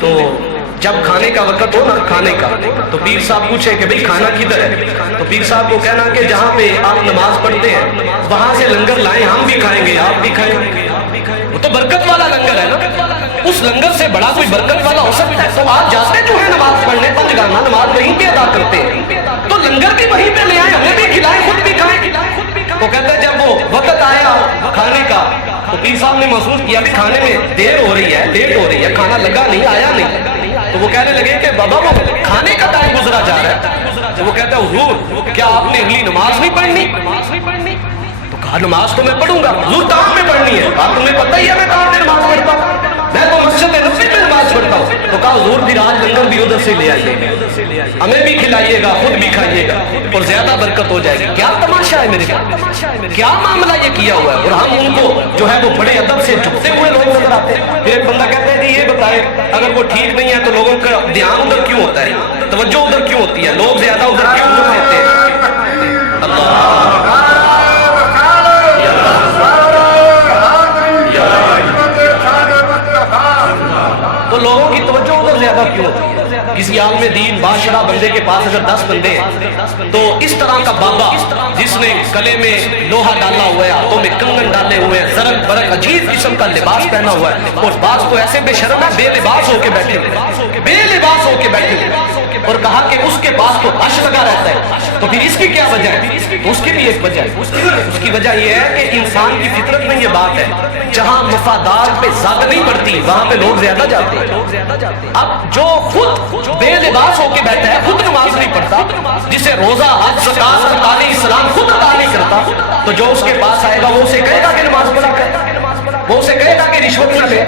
تو جب کھانے کا وقت ہو نا کھانے کا تو پیر صاحب پوچھے کہ بھئی کھانا کدھر ہے؟ تو پیر صاحب کو کہنا کہ جہاں پہ آپ نماز پڑھتے ہیں وہاں سے لنگر لائیں، ہم بھی کھائیں گے آپ بھی کھائیں گے۔ وہ تو برکت والا لنگر ہے نا، اس لنگر سے بڑا کوئی برکت والا ہو سکتا ہے؟ تو آپ جاتے جو ہے نماز پڑھنے پنجگانہ نماز وہیں پہ ادا کرتے ہیں، تو لنگر بھی وہیں پہ لے آئے، ہمیں بھی کھلائیں خود بھی کھائیں۔ تو کہتے ہیں جب وہ وقت آیا کھانے کا تو پیر صاحب نے محسوس کیا کہ کھانے میں دیر ہو رہی ہے، لیٹ ہو رہی ہے، کھانا لگا نہیں، آیا نہیں، تو وہ کہنے لگے کہ بابا وہ کھانے کا ٹائم گزرا جا رہا ہے۔ تو وہ کہتا ہے حضور کیا آپ نے اگلی نماز نہیں پڑھنی؟ تو کہا نماز تو میں پڑھوں گا حضور، کہاں میں پڑھنی ہے؟ بات تمہیں پتہ ہی ہے میں کہاں پہ نماز پڑھتا ہوں، میں تو مسجد نبوی میں نماز پڑھتا ہوں۔ تو کہا حضور پھر آج لنگر بھی ادھر سے لے آئیے گا، ہمیں بھی کھلائیے گا خود بھی کھائیے گا اور زیادہ برکت ہو جائے گی۔ کیا تماشا ہے میرے پاس، کیا معاملہ یہ کیا ہوا ہے، اور ہم ان کو جو ہے وہ بڑے ادب سے جھکتے ہوئے لوگ نظر آتے ہیں۔ پھر ایک بندہ کہتا ہے جی یہ بتائے اگر وہ ٹھیک نہیں ہے تو لوگوں کا دھیان ادھر کیوں ہوتا ہے، توجہ ادھر کیوں ہوتی ہے، لوگ زیادہ ادھر کیوں ہوتے ہیں؟ تو لوگوں کی توجہ ادھر زیادہ کیوں ہوتی ہے؟ کسی عالم دین بادشاہ بندے کے پاس اگر 10 بندے ہیں تو اس طرح کا بابا جس نے گلے میں لوہا ڈالا ہوا ہے، ہاتھوں میں کنگن ڈالے ہوئے ہیں، زرق برق عجیب قسم کا لباس پہنا ہوا ہے، اور بعض تو ایسے بے شرم ہے بے لباس ہو کے بیٹھے ہوئے، بے لباس ہو کے بیٹھے ہوئے، اور کہا کہ اس کے پاس تو عرش لگا رہتا ہے، تو پھر اس کی کیا وجہ ہے؟ تو اس کی بھی ایک وجہ ہے، اس کی وجہ یہ ہے کہ انسان کی فطرت میں یہ بات ہے جہاں مفادات پہ زیادہ نہیں پڑتی وہاں پہ لوگ زیادہ جاتے ہیں۔ اب جو خود بے لباس ہو کے بیٹھا ہے، خود نماز نہیں پڑھتا، جسے روزہ حج زکات ارکان اسلام خود ادا نہیں کرتا، تو جو اس کے پاس آئے گا وہ اسے کہے گا کہ نماز پڑھا کر، وہ اسے کہے گا کہ رشوت نہ لے،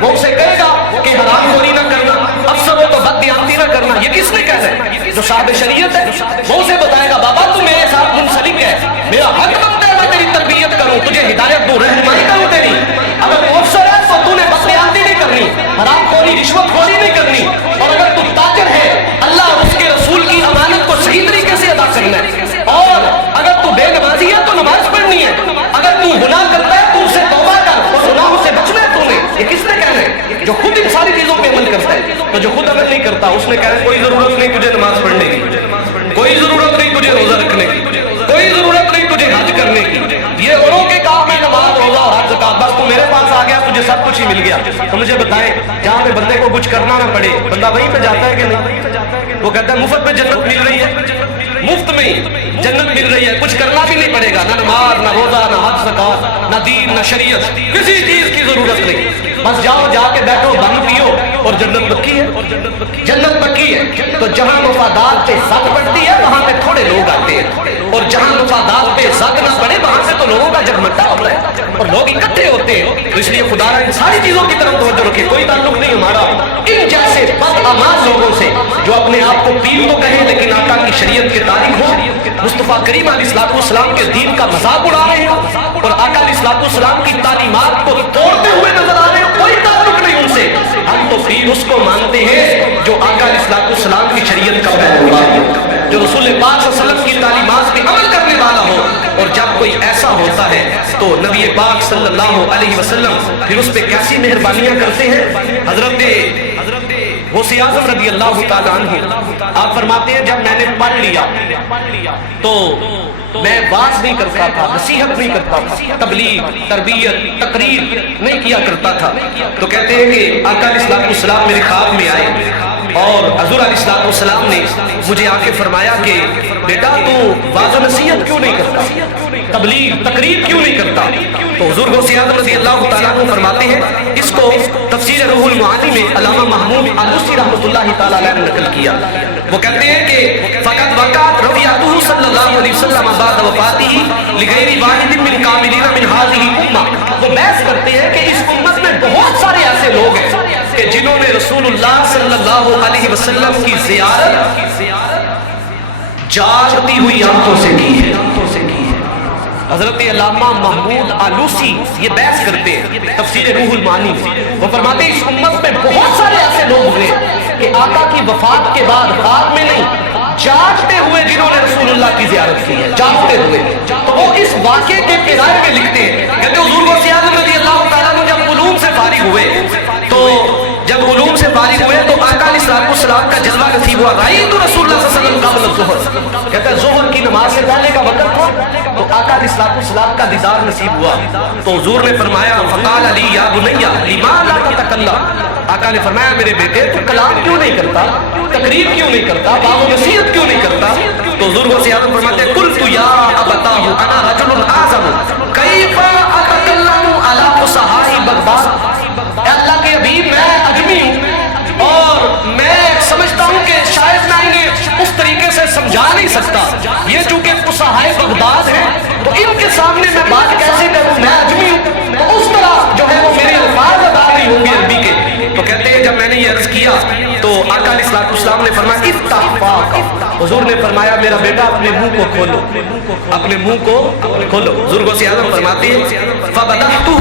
وہ اسے کہے گا کہ حرام خوری نہ کرنا، افسر ہو تو بددیانتی نہ کرنا۔ یہ کس نے کہہ رہا ہے؟ جو صاحب شریعت ہے وہ اسے بتائے گا بابا تو میرے ساتھ منسلک ہے، میرا حق بنتا ہے میں تیری تربیت کروں، تجھے ہدایت دوں، رہنمائی کروں تیری۔ اگر تو افسر ہے تو نے بددیانتی نہیں کرنی، حرام خوری رشوت خوری نہیں کرنی، اور اگر تو تاجر ہے اللہ اور اس کے رسول کی امانت کو صحیح طریقے سے ادا کرنا ہے، اور اگر تو بے نمازی ہے تو نماز پڑھنی ہے، اگر تو گناہ کرتا ہے تو اس سے توبہ کر اور گناہوں سے بچنا ہے۔ تو نے یہ کس نے کہنا ہے؟ جو خود ان ساری چیزوں پہ عمل کرتا ہے۔ تو جو خود عمل نہیں کرتا اس نے کہا کوئی ضرورت نہیں تجھے نماز پڑھنے کی، کوئی ضرورت نہیں تجھے روزہ رکھنے کی، کوئی ضرورت نہیں تجھے حج کرنے کی، یہ اوروں کے کام ہے نماز روزہ اور حج زکات، بس تو میرے پاس آ گیا تجھے سب کچھ ہی مل گیا۔ تو مجھے بتائیں جہاں پہ بندے کو کچھ کرنا نہ پڑے بندہ وہیں پہ جاتا ہے کہ نہیں؟ وہ کہتا ہے مفت میں جنت مل رہی ہے، مفت میں جنت مل رہی ہے، کچھ کرنا بھی نہیں پڑے گا، نہ نماز نہ روزہ نہ حج زکات نہ دین نہ شریعت، کسی چیز کی ضرورت نہیں، بس جاؤ جا کے بیٹھو بن پیو اور جنت پکی ہے، جنت پکی ہے۔ تو جہاں مفادات پہ زد پڑتی ہے وہاں پہ تھوڑے لوگ آتے ہیں، اور جہاں مفادات پہ زد نہ پڑے وہاں سے تو لوگوں کا جگمٹا ہوتا ہے اور لوگ اکٹھے ہوتے ہیں۔ تو اس لیے خدا ان ساری چیزوں کی طرف توجہ رکھے، کوئی تعلق نہیں ہمارا ان جیسے بدعمال لوگوں سے جو اپنے آپ کو پیر تو کہیں لیکن آقا کی شریعت کے تاریخ ہو، مصطفیٰ کریم علیہ السلام کے دین کا مذاق اڑا رہے ہو اور آقا علیہ السلام کی تعلیمات کو توڑتے ہوئے نظر آ رہے ہو، کوئی تعلق نہیں ان سے۔ ہم تو پیر اس کو مانتے ہیں جو آقا علیہ السلام کی شریعت کا پیروکار ہو، جو رسول پاک صلی اللہ علیہ وسلم کی تعلیمات پہ عمل کرنے والا ہو، اور جب کوئی ایسا ہوتا ہے تو نبی پاک صلی اللہ علیہ وسلم پھر اس پہ کیسی مہربانیاں کرتے ہیں۔ حضرت غوث اعظم رضی اللہ تعالیٰ عنہ آپ فرماتے ہیں جب میں نے پڑھ لیا تو میں واعظ نہیں کرتا تھا، نصیحت نہیں کرتا تھا، تبلیغ تربیت تقریر نہیں کیا کرتا تھا۔ تو کہتے ہیں کہ آقا علیہ السلام میرے خواب میں آئے اور حضور علیہ السلام نے مجھے آ کے فرمایا کہ بیٹا تو واعظ و نصیحت کیوں نہیں کرتا، تبلیغ تقریر کیوں نہیں کرتا؟ تو حضور غوث اعظم رضی اللہ تعالیٰ عنہ فرماتے ہیں، اس کو تفسیر روح المعانی میں علامہ محمود آلوسی رحمۃ اللہ تعالیٰ علیہ نے نقل کیا۔ وہ کہتے ہیں کہ فقط وقات رفیعتہ صلی اللہ علیہ وسلم بعد وفاتہ لغیر واحد من کاملین من ہذہ الامہ، وہ بحث کرتے ہیں کہ اس امت میں بہت سارے ایسے لوگ ہیں کہ جنہوں نے رسول اللہ صلی اللہ علیہ وسلم کی زیارت جاگتی ہوئی آنکھوں سے کی ہے۔ حضرت علامہ محمود آلوسی یہ بحث کرتے ہیں تفسیر روح المعانی میں، وہ فرماتے ہیں اس امت میں بہت سارے ایسے لوگ ہوئے کہ آقا کی وفات کے بعد خواب میں نہیں جاگتے ہوئے جنہوں نے رسول اللہ کی زیارت کی ہے، جاگتے ہوئے۔ تو وہ اس واقعے کے کنارے میں لکھتے ہیں، کہتے ہیں حضور غوث اعظم رضی اللہ تعالیٰ عنہ جب علوم سے فارغ ہوئے تو جب علوم سے فارغ ہوئے تو آقا علیہ السلام کا جلوہ نصیب ہوا، رأیت رسول اللہ صلی اللہ علیہ وسلم قبل الظہر، کہتا ہے ظہر کی نماز سے پہلے کا وقت تھا تو آقا علیہ السلام کا دیدار نصیب ہوا۔ تو حضور نے فرمایا فقال علی یا بنی لما لا تتکلم، آقا نے فرمایا میرے بیٹے تو کلام کیوں نہیں کرتا، تقریر کیوں نہیں کرتا، باب و نصیحت کیوں نہیں کرتا؟ تو حضور غوث اعظم فرماتے ہیں قلت یا ابتاه انا رجل اعظم کیف اتکلم علی فصحاء بغداد، اے اللہ کے حبیب میں اجمی ہوں اور میں سمجھتا ہوں کہ شاید میں انہیں اس طریقے سے سمجھا نہیں سکتا، یہ چونکہ فصحاء بغداد ہیں تو ان کے سامنے میں بات کیسے کروں، میں اجمی ہوں تو اس طرح جو ہے وہ میرے الفاظ ادا نہیں ہوں گے عربی کے۔ تو کہتے ہیں جب میں نے یہ عرض کیا تو آقا علیہ السلام نے فرمایا افتح، حضور نے فرمایا میرا بیٹا اپنے منہ کو کھولو، اپنے منہ کو کھولو۔ حضور غوث اعظم فرماتے ہیں فبدأتہ،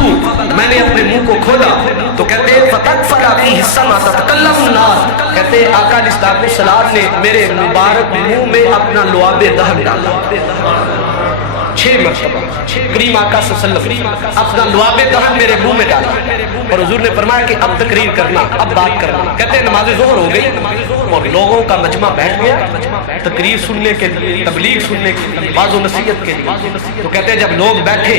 میں نے اپنے منہ کو کھولا تو کہتے ہیں فتکفل فیہ السمع تتکلم الناس، کہتے ہیں آقا علیہ السلام نے میرے مبارک منہ میں اپنا لعاب دہن ڈالا 6 مرتبہ، کریم آقا صلی اللہ علیہ وسلم اپنا لعاب دہن میرے منہ میں ڈالا اور حضور نے فرمایا کہ اب تقریر کرنا، اب بات کرنا۔ کہتے ہیں نماز ظہر ہو گئی اور لوگوں کا مجمع بیٹھ گیا تقریر سننے کے لیے، تبلیغ سننے کے لیے، واعظ و نصیحت کے لیے۔ تو کہتے ہیں جب لوگ بیٹھے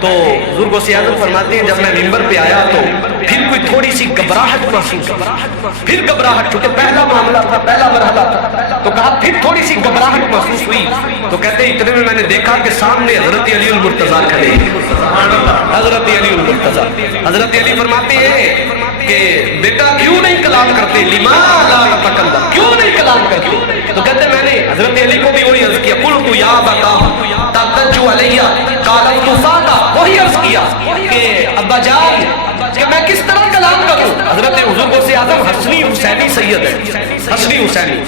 تو حضور غوث اعظم فرماتے ہیں جب میں منبر پہ آیا تو پھر کوئی تھوڑی سی گھبراہٹ محسوس ہوئی، پھر گھبراہٹ، چونکہ پہلا معاملہ تھا، پہلا مرحلہ تھا، تو کہا پھر تھوڑی سی گھبراہٹ محسوس ہوئی۔ تو کہتے ہیں اتنے میں میں نے دیکھا کہ سامنے حضرت علی المرتضیٰ کھڑے ہیں، حضرت علی المرتضیٰ۔ حضرت علی فرماتے ہیں کہ بیٹا کیوں نہیں کلام کرتے، لما لا تتکلم، کیوں نہیں کلام کرتے؟ تو کہتے میں نے حضرت علی کو بھی وہی عرض کیا قلت یا ابا تحتج علیہ قال انفاتا، وہی عرض کیا کہ ابا جان کہ میں کس طرح کلام کروں؟ حضرت حضور غوث اعظم حسنی حسینی سید ہے، حسنی حسینی،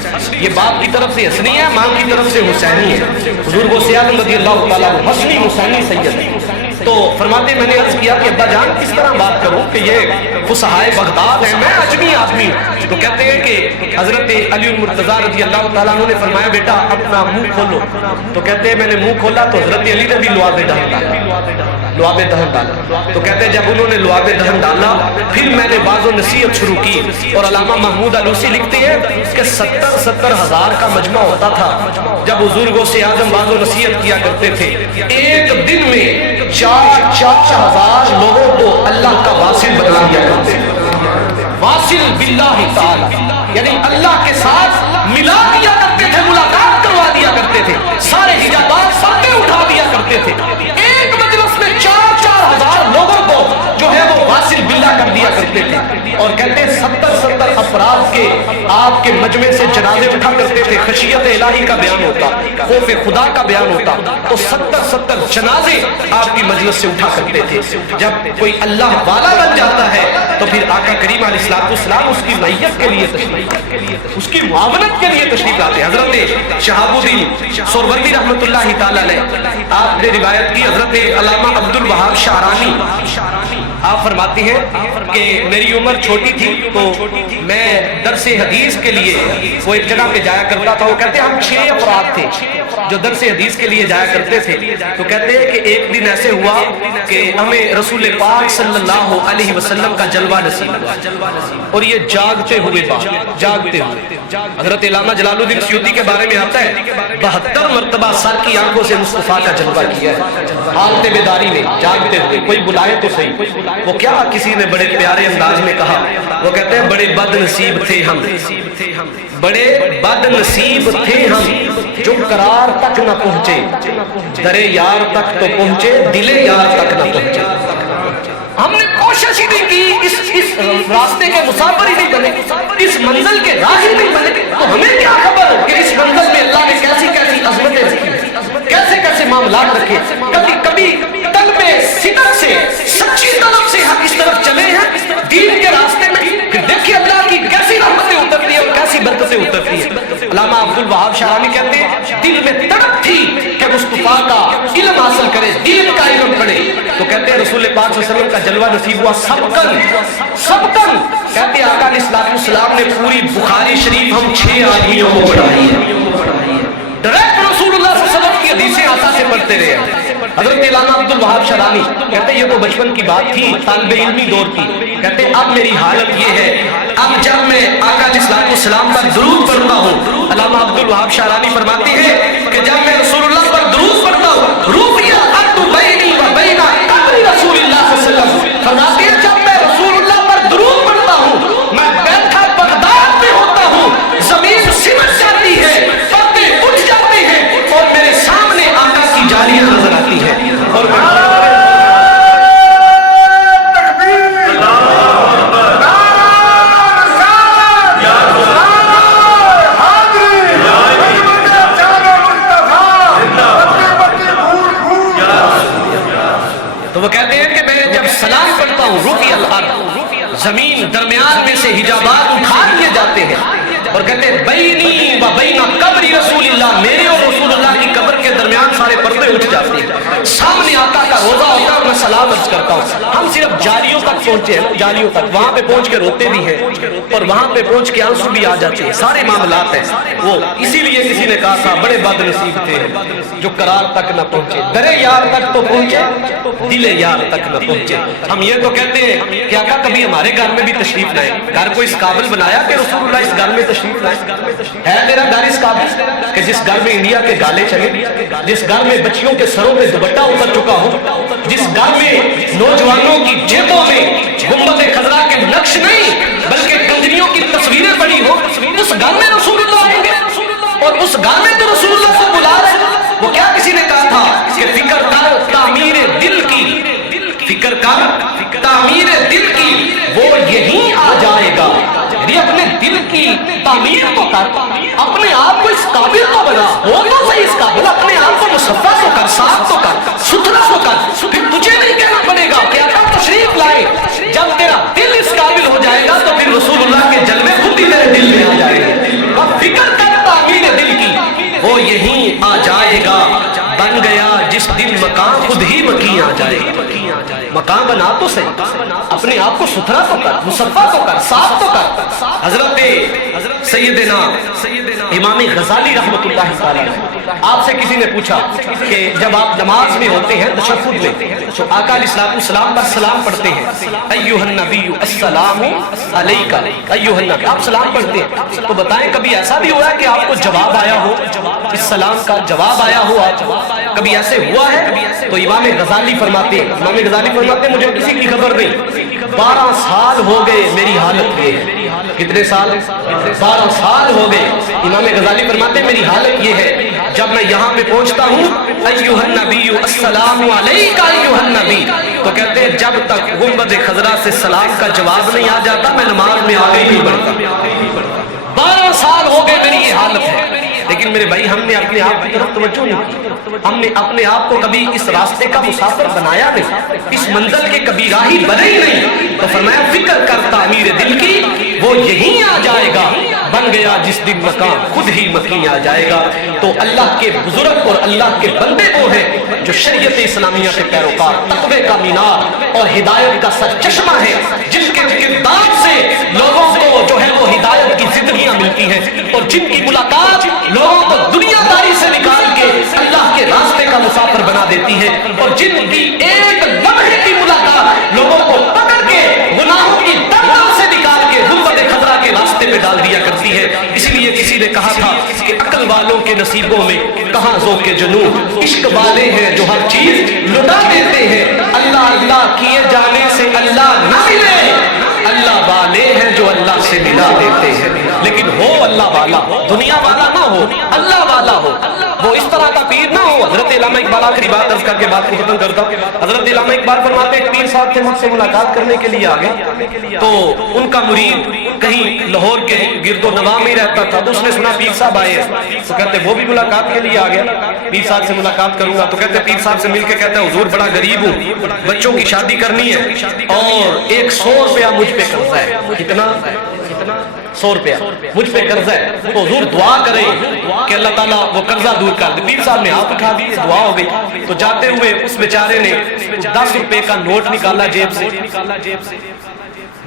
یہ باپ کی طرف سے حسنی ہے، ماں کی طرف سے حسینی ہے۔ حضور غوث اعظم رضی اللہ تعالیٰ عنہ حسنی حسینی سید ہے۔ تو فرماتے میں نے عرض کیا کہ ابا جان کس طرح بات کروں کہ یہ فصحائے بغداد ہیں، میں اجمی آدمی. تو کہتے ہیں کہ حضرت علی المرتضیٰ رضی اللہ تعالیٰ عنہ نے فرمایا بیٹا اپنا منہ کھولو. تو کہتے ہیں میں نے منہ کھولا تو حضرت علی نے بھی لعاب دہن ڈالا. تو کہتے ہیں جب انہوں نے لعاب دہن ڈالا پھر میں نے باز و نصیحت شروع کی. اور علامہ محمود علوسی لکھتے ہیں کہ 70 ہزار کا مجمع ہوتا تھا جب حضور غوث اعظم باز و نصیحت کیا کرتے تھے. ایک دن میں 4,000 لوگوں کو اللہ کا واصل بنا دیا کرتے تھے. واصل باللہ تعالی یعنی اللہ کے ساتھ ملا دیا کرتے تھے، ملاقات کروا دیا کرتے تھے، سارے حجابات پردے اٹھا دیا کرتے تھے. ایک مجلس میں 4,000 لوگوں کو جو ہے وہ واصل باللہ کر دیا کرتے تھے. اور کہتے ہیں 70 افراد کے آپ کے مجمع سے جنازے اٹھا کرتے تھے. خشیت الہی کا بیان ہوتا، خوف خدا کا بیان ہوتا، تو 70 جنازے آپ کی مجلس سے اٹھا کرتے تھے. جب کوئی اللہ والا بن جاتا ہے تو پھر آقا کریم علیہ السلام اس کی معیت کے لیے تشریف، اس کی معاونت کے لیے تشریف لاتے. حضرت شہاب الدین سہروردی رحمۃ اللہ تعالی علیہ آپ نے روایت کی. حضرت علامہ عبد الوہاب شعرانی آپ فرماتے ہیں کہ میری عمر چھوٹی تھی تو میں درس حدیث کے لیے وہ ایک جگہ پہ جایا کرتا تھا. وہ کہتے ہیں ہم 6 افراد تھے جو درس حدیث کے لیے جایا کرتے تھے. تو کہتے ہیں کہ ایک دن ایسے ہوا کہ ہمیں رسول پاک صلی اللہ علیہ وسلم کا جلوہ نصیب ہوا اور یہ جاگتے ہوئے حضرت علامہ جلال الدین سیوطی کے بارے میں آتا ہے 72 مرتبہ سر کی آنکھوں سے مصطفیٰ کا جلوہ کیا ہے حالت بیداری میں جاگتے ہوئے. کوئی بلائے تو صحیح. وہ کیا کسی نے بڑے پیارے انداز میں کہا. وہ کہتے ہیں بڑے بد نصیب تھے ہم، بڑے بد نصیب تھے ہم جو قرار تک نہ پہنچے، درے یار تک تو پہنچے دل یار تک نہ پہنچے. ہم نے کوشش ہی نہیں کی، اس راستے کے مسافر ہی نہیں بنے، اس منزل کے راہی نہیں بنے. تو ہمیں کیا خبر کہ اس منزل میں اللہ نے کیسی کیسی عظمتیں رکھی، کیسے کیسے معاملات رکھے. کبھی طلب صدق سے، سچی طلب سے ہم اس طرف چلے ہیں دین کے راستے میں، پھر دیکھیے اللہ کی کیسی رحمتیں اترتی ہیں اور کیسی برکتیں اترتی ہیں. علامہ عبد الوہاب شعرانی کہتے ہیں دل میں تڑپ تھی کہ مصطفیٰ کا علم حاصل کرے، دین کا علم پڑھے. تو کہتے ہیں رسول پاک صلی اللہ علیہ وسلم کا جلوہ نصیب ہوا سبقن. کہتے ہیں آقا علیہ السلام نے پوری بخاری شریف ہم 6 آدمیوں کو پڑھائی ہے. ڈائریکٹ رسول اللہ صلی اللہ علیہ وسلم کی حدیثیں آتا سے پڑھتے رہے. حضرت علامہ عبد الوہاب شعرانی کہتے ہیں یہ تو بچپن کی بات تھی، طالب علمی دور کی. کہتے ہیں اب میری حالت یہ ہے، اب جب میں آقا علیہ السلام پر درود پڑھتا ہوں، علامہ عبد الوہاب شعرانی فرماتے ہیں کہ جب میں رسول اللہ پر درود پڑھتا ہوں روحی الحد بینی و بین قبر رسول اللہ صلی اللہ علیہ وسلم. فرماتے ہیں جب میں رسول اللہ پر درود پڑھتا ہوں میں بیٹھا بغداد میں ہوتا ہوں، زمین سمٹ جاتی ہے، پردے اٹھ جاتے ہیں اور میرے سامنے آقا کی جالیاں نظر آتی ہیں. اور تو وہ کہتے ہیں کہ میں جب سلام پڑھتا ہوں رفع الارض، زمین درمیان میں سے حجابات اٹھا لیے جاتے ہیں اور کہتے ہیں بینی و بین قبر رسول اللہ، میرے اور رسول اللہ کی قبر کے درمیان سارے پردے اٹھ جاتے ہیں. سامنے آقا کا روضہ ہوتا ہے اور میں سلام عرض کرتا ہوں. ہم صرف جالیوں تک پہنچے ہیں، جالیوں تک، وہاں پہ پہنچ کے روتے بھی ہیں اور وہاں پہ پہنچ کے آنسو بھی آ جاتے ہیں. سارے معاملات ہیں وہ. اسی لیے کسی نے کہا تھا بڑے بد نصیب تھے جو قرار تک نہ پہنچے، درے یار تک تو پہنچے دل یار تک نہ پہنچے. ہم یہ تو کہتے ہیں کہ آقا کبھی ہمارے گھر میں بھی تشریف لائے. گھر کو اس قابل بنایا کہ رسول اللہ اس گھر میں تشریف لائے. ہے میرا گھر اس قابل کہ جس گھر میں انڈیا کے گالے چلے، جس گھر میں بچیوں کے سروں پہ دوپٹہ اتر چکا ہو، جس گھر میں نوجوانوں کی جیبوں میں گنبد خضرا کے نقش نہیں بلکہ کنجریوں کی تصویریں پڑی ہو، اس گھر میں رسول اللہ آئیں گے اور اس گھر میں تو رسول اللہ کو بلا رہے. وہ کیا کسی نے کہا تھا کہ فکر کر تعمیر دل کی، فکر کر تعمیر دل کی وہ یہیں آ جائے گا. یعنی اپنے دل کی تعمیر تو کر، اپنے آپ کو اس قابل تو بنا، ہو تو صحیح اس قابل، اپنے آپ کو مصفا تو کر، صاف تو کر، ستھرا تو کر. پھر تجھے نہیں کہنا پڑے گا کہ آقا تشریف لائے. جب تیرا دل اس قابل ہو جائے گا تو پھر رسول اللہ کے جلوے خود ہی تیرے دل میں آ جائے گا. اب فکر کر تعمیر دل کی وہ یہیں آ جائے گا. بن گیا جس دل دن مکان خود ہی مکی آ جائے گا۔ مکان بنا تو صحیح، اپنے آپ کو ستھرا تو کر، مصفا تو کر، صاف تو کر۔ حضرت سیدنا امام غزالی رحمۃ اللہ تعالی آپ سے کسی نے پوچھا کہ جب آپ نماز میں ہوتے ہیں تشہد میں تو آقا علیہ الصلوۃ والسلام پر سلام پڑھتے ہیں، ایھا النبی السلام علیک، ایھا النبی، آپ سلام پڑھتے ہیں، تو بتائیں کبھی ایسا بھی ہوا ہے کہ آپ کو جواب آیا ہو، اس سلام کا جواب آیا ہو، کبھی ایسے ہوا ہے؟ تو امام غزالی فرماتے ہیں، امام غزالی فرماتے ہیں مجھے کسی کی خبر نہیں، 12 سال ہو گئے میری حالت یہ ہے۔ کتنے سال؟ 12 سال ہو گئے۔ امام غزالی فرماتے ہیں میری حالت یہ ہے، جب میں یہاں پہ پہنچتا ہوں ایھا النبی السلام علیک ایھا النبی، تو کہتے ہیں جب تک گنبد خضرا سے سلام کا جواب نہیں آ جاتا میں نماز میں آگے نہیں بڑھتا۔ 12 سال ہو گئے میری یہ حالت ہے۔ لیکن میرے بھائی ہم نے اپنے آپ کی طرف توجہ نہیں کی، ہم نے اپنے آپ کو کبھی اس راستے کا مسافر بنایا نہیں، اس منزل کے کبھی راہی بنے ہی نہیں۔ تو فرمایا فکر کر تعمیر دل کی، وہ یہیں آ جائے گا، بن گیا جس دن مکان خود ہی مکی آ جائے گا۔ تو اللہ کے بزرگ اور اللہ کے بندے وہ ہیں جو شریعت اسلامیہ کے پیروکار، تقوی کا مینار اور ہدایت کا سرچشمہ ہے، جن کے کردار سے لوگوں کو جو ہے وہ ہدایت کی زندگیاں ملتی ہیں، اور جن کی ملاقات لوگوں کو دنیا داری سے نکال کے اللہ کے راستے کا مسافر بنا دیتی ہے، اور جن کی ایک لمحے کی ملاقات لوگوں کو پکڑ کے گناہوں کی دلدل سے نکال کے گنبد خضرا کے راستے میں ڈال دیا کرتی ہے۔ اس لیے کسی نے کہا تھا کہ عقل والوں کے نصیبوں میں کہاں ذوق جنون، عشق والے ہیں جو ہر چیز لٹا دیتے ہیں، اللہ اللہ کیے جانے سے اللہ نہ ملے، اللہ والے ہیں جو اللہ سے ملا دیتے ہیں۔ لیکن ہو اللہ والا، دنیا والا نہ ہو، اللہ والا ہو، وہ اس طرح کا پیر نہ ہو۔ حضرت علامہ اقبال، آخری بات عرض کر کے بات کو ختم کرتا ہوں، حضرت علامہ اقبال فرماتے ہیں پیر صاحب تھے مجھ سے ملاقات کرنے کے لیے آگے، تو ان کا مرید کہیں لاہور کے گرد و نواح میں رہتا تھا، تو اس نے سنا پیر صاحب آئے ہیں، تو کہتے وہ بھی ملاقات کے لیے آ گیا، پیر صاحب سے ملاقات کروں گا، تو کہتے پیر صاحب سے مل کے کہتا ہے حضور بڑا غریب ہوں، بچوں کی شادی کرنی ہے اور 100 روپیہ مجھ پہ قرضہ ہے۔ کتنا؟ 100 روپیہ مجھ پہ قرضہ ہے، تو حضور دعا کریں کہ اللہ تعالیٰ وہ قرضہ دور کر دے۔ پیر صاحب نے ہاتھ اٹھا دیے، دعا ہو گئی، تو جاتے ہوئے اس بیچارے نے 10 روپے کا نوٹ نکالا جیب سے،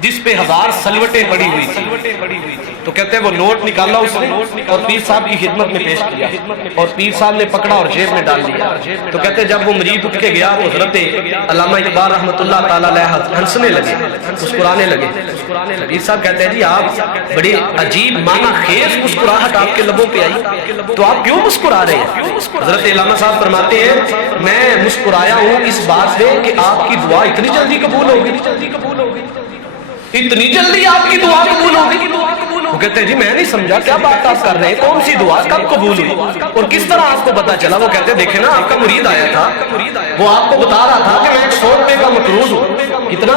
جس پہ 1000 سلوٹیں پڑی ہوئی تھی، تو کہتے ہیں وہ نوٹ نکالا اس نے اور پیر صاحب کی خدمت میں پیش کیا، اور پیر صاحب نے پکڑا اور جیب میں ڈال دیا۔ تو کہتے ہیں جب وہ مرید اٹھ کے گیا تو حضرت علامہ اقبال رحمۃ اللہ تعالیٰ علیہ ہنسنے لگے، مسکرانے لگے۔ پیر صاحب کہتے ہیں جی آپ بڑی عجیب معنی خیز مسکراہٹ آپ کے لبوں پہ آئی، تو آپ کیوں مسکرا رہے ہیں؟ حضرت علامہ صاحب فرماتے ہیں میں مسکرایا ہوں اس بات پہ کہ آپ کی دعا اتنی جلدی قبول ہوگی، اتنی جلدی آپ کی دعا قبول ہوگی۔ وہ کہتے ہیں جی میں نہیں سمجھا کیا بات آپ کر رہے ہیں، کون سی دعا کب قبول ہوئی اور کس طرح آپ کو پتا چلا؟ وہ کہتے ہیں دیکھیں نا آپ کا مرید آیا تھا، وہ آپ کو بتا رہا تھا کہ میں 100 روپے کا مقروض ہوں۔ کتنا؟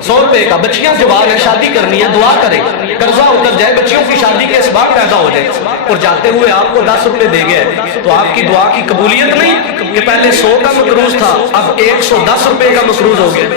100 روپے کا، بچیاں جوان ہے، شادی کرنی ہے، دعا کریں قرضہ اتر جائے، بچیوں کی شادی کے اسباب پیدا ہو جائے، اور جاتے ہوئے آپ کو 10 روپے دے گئے، تو آپ کی دعا کی قبولیت نہیں کہ پہلے 100 کا مقروض تھا اب 110 روپے کا مقروض ہو گیا،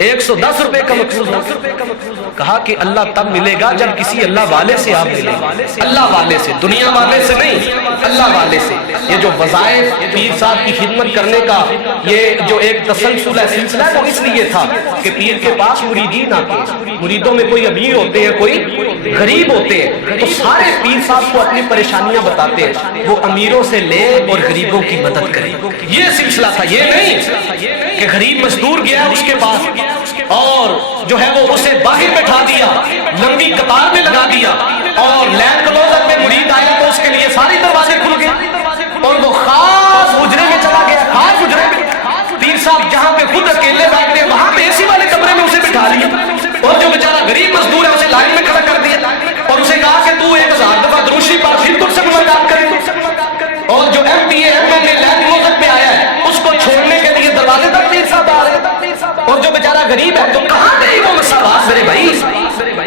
110 روپے کا مقروض ہو گیا۔ کہا کہ اللہ تب ملے گا جب کسی اللہ والے سے آپ ملیں، اللہ والے سے، دنیا والے سے نہیں، اللہ والے سے۔ یہ جو وظائف پیر صاحب کی خدمت کرنے کا یہ جو ایک تسلسل ہے، سلسلہ ہے، وہ اس لیے تھا کہ پیر کے پاس مریدین آتے ہیں، مریدوں میں کوئی امیر ہوتے ہیں، کوئی غریب ہوتے ہیں، تو سارے پیر صاحب کو اپنی پریشانیاں بتاتے ہیں، وہ امیروں سے لے اور غریبوں کی مدد کریں۔ یہ سلسلہ تھا، یہ نہیں کہ غریب مزدور گیا اس کے پاس اور جو ہے وہ اسے باہر بٹھا دیا، لمبی قطار میں لگا دیا، اور لینڈ کلوزر میں مرید آیا تو اس کے لیے ساری دروازے کھل گئے اور وہ خاص حجرے میں چلا گیا، خاص حجرے میں۔ پیر صاحب جہاں پہ خود اکیلے بیٹھتے وہاں پہ اسی والے کمرے میں اسے بٹھا لیا، اور جو بیچارہ غریب مزدور ہے اسے لائن میں کھڑا کر دیا اور اسے کہا کہ تو 1000 دفعہ دروشی پڑھ پھر تجھ سے ملاقات کرے، اور جو M P A M L A land closure پہ آیا ہے اس کو چھوڑنے کے لیے دروازے تک پیر صاحب آ رہے ہیں، اور جو بیچارہ غریب ہے تو کہاں گئی وہ مساوات میرے بھائی؟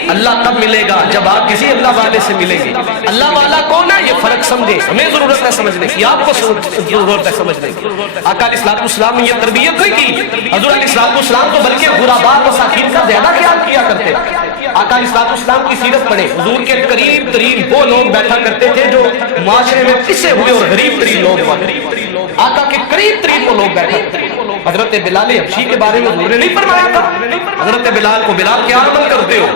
اللہ تب ملے گا جب آپ کسی اللہ والے سے ملیں گے۔ اللہ والا کون ہے یہ فرق سمجھے، ہمیں ضرورت ہے سمجھنے کی، آپ کو ضرورت ہے سمجھنے کی۔ آقا علیہ الصلوۃ والسلام نے یہ تربیت نہیں کی، حضور علیہ الصلوۃ والسلام تو بلکہ غرباء مساکین کا زیادہ خیال کیا کرتے۔ آقا علیہ الصلوۃ والسلام کی سیرت پڑھیں، حضور کے قریب ترین وہ لوگ بیٹھا کرتے تھے جو معاشرے میں پسے ہوئے اور غریب ترین لوگ آقا کے قریب ترین وہ لوگ بیٹھے تھے۔ حضرت بلال حبشی کے بارے میں حضور نے نہیں فرمایا تھا حضرت بلال کو بلال کیا عمل کرتے ہو؟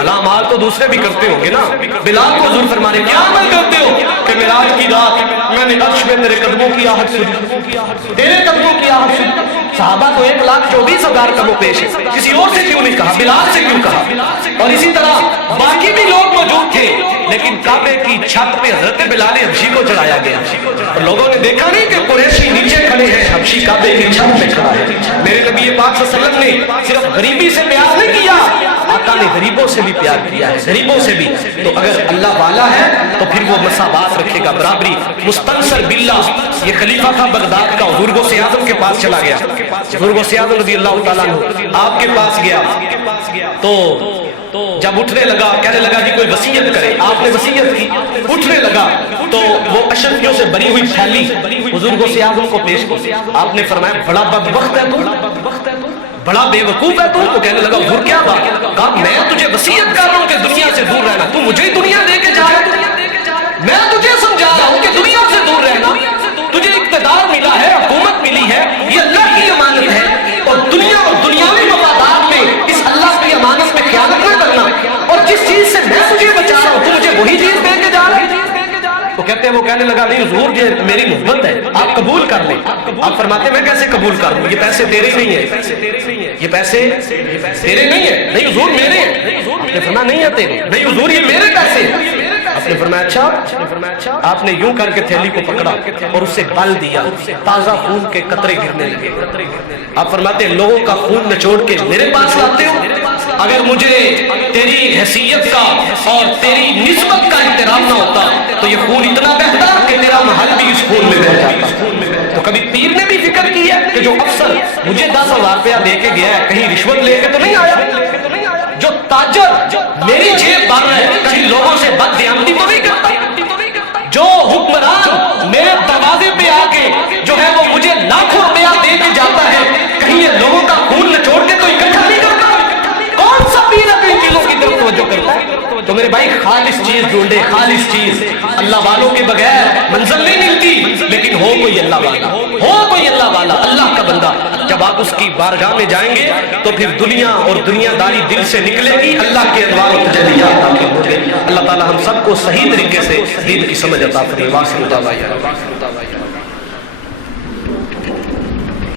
علامات تو دوسرے بھی کرتے ہوں گے نا، بلال کو حضور فرما رہے کیا عمل کرتے ہو کہ معراج کی رات میں نے عرش میں تیرے قدموں کی آہٹ سنی، تیرے قدموں کی آہٹ سنی۔ صحابہ تو 1,24,000 قدموں پیش ہے، کسی اور سے کیوں نہیں کہا، بلال سے کیوں کہا؟ اور اسی طرح باقی بھی لوگ موجود تھے، لیکن کعبے کی چھت پہ حضرت بلال حبشی کو چڑھایا گیا اور لوگوں نے دیکھا نہیں کہ قریشی نیچے کھڑے ہیں، حبشی کعبے کی چھت پہ کھڑا ہے۔ میرے نبی پاک صلی اللہ علیہ وسلم نے صرف غریبی سے پیار نہیں کیا، آقا نے غریبوں سے بھی پیار کیا ہے، غریبوں سے بھی۔ تو اگر اللہ والا ہے تو پھر وہ مساوات رکھے گا، برابری۔ مستنصر باللہ یہ خلیفہ تھا بغداد کا، حضور غوث اعظم کے پاس چلا گیا، حضور غوث اعظم رضی اللہ تعالیٰ عنہ آپ کے پاس گیا تو جب اٹھنے لگا کہنے لگا جی کوئی وصیت کرے، آپ نے وصیت کی، اٹھنے لگا تو وہ اشرفیوں سے بری ہوئی تھیلی حضور غوث اعظم کو پیش کی۔ آپ نے فرمایا بڑا بدبخت ہے تو، بڑا بے وقوف ہے تو کہنے لگا حضور کیا بات؟ کہا میں تجھے وصیت کر رہا ہوں کہ دنیا سے دور رہنا، تو مجھے دنیا دے کے جا رہا ہے، میں تجھے سمجھا رہا ہوں کہ دنیا سے دور رہنا، تجھے اقتدار ملا ہے، حکومت ملی ہے، یہ اللہ کی امانت ہے، اور دنیا اور دنیاوی مفادات میں اس اللہ کی امانت میں خیانت نہ کرنا، اور جس چیز سے میں تجھے بچا رہا ہوں تو مجھے وہی چیز دے کے جا رہا ہے۔ تو کہتے ہیں وہ کہنے لگا نہیں حضور یہ میری محبت ہے، آپ قبول کر لیں۔ آپ فرماتے ہیں میں کیسے قبول کر لوں، یہ پیسے تیرے نہیں ہیں، یہ پیسے تیرے نہیں ہیں، نہیں حضور میرے ہیں۔ آپ نے فرمایا نہیں ہے تیرے، نہیں حضور یہ میرے پیسے ہیں۔ آپ نے فرمایا اچھا، آپ نے یوں کر کے تھیلی کو پکڑا اور اسے بل دیا، تازہ خون کے قطرے گرنے لگے۔ آپ فرماتے ہیں لوگوں کا خون نچوڑ کے میرے پاس لاتے ہو، اگر مجھے تیری حیثیت کا اور تیری نسبت کا احترام نہ ہوتا تو یہ خون اتنا بہتا کہ تیرا محل بھی اس خون میں بہ جاتا۔ تو کبھی پیر نے بھی فکر کی ہے کہ جو افسر مجھے 10,000 روپیہ دے کے گیا ہے کہیں رشوت لے کے تو نہیں آیا، جو تاجر میری جیب بھر رہا ہے کہیں لوگوں سے بد دیانتی تو نہیں کرتا، جو حکمران میرے دروازے پہ آ کے جو ہے وہ مجھے لاکھوں روپیہ دے کے جاتا ہے کہیں یہ لوگوں کا خون نچوڑ کے تو اکٹھا نہیں کرتا، کون سا پیر اپنی چیزوں کی طرف توجہ کرتا ہے؟ تو میرے بھائی خالص چیز ڈھونڈے، خالص چیز، اللہ والوں کے بغیر منزل نہیں ملتی، لیکن ہو کوئی اللہ والا، ہو کوئی اللہ والا، اللہ کا بندہ، جب آپ اس کی بارگاہ میں جائیں گے تو پھر دنیا اور دنیا داری دل سے نکلے گی، اللہ کے انوار و تجلیات داخل ہوں گے۔ اللہ تعالی ہم سب کو صحیح طریقے سے دین کی سمجھ عطا فرمائے۔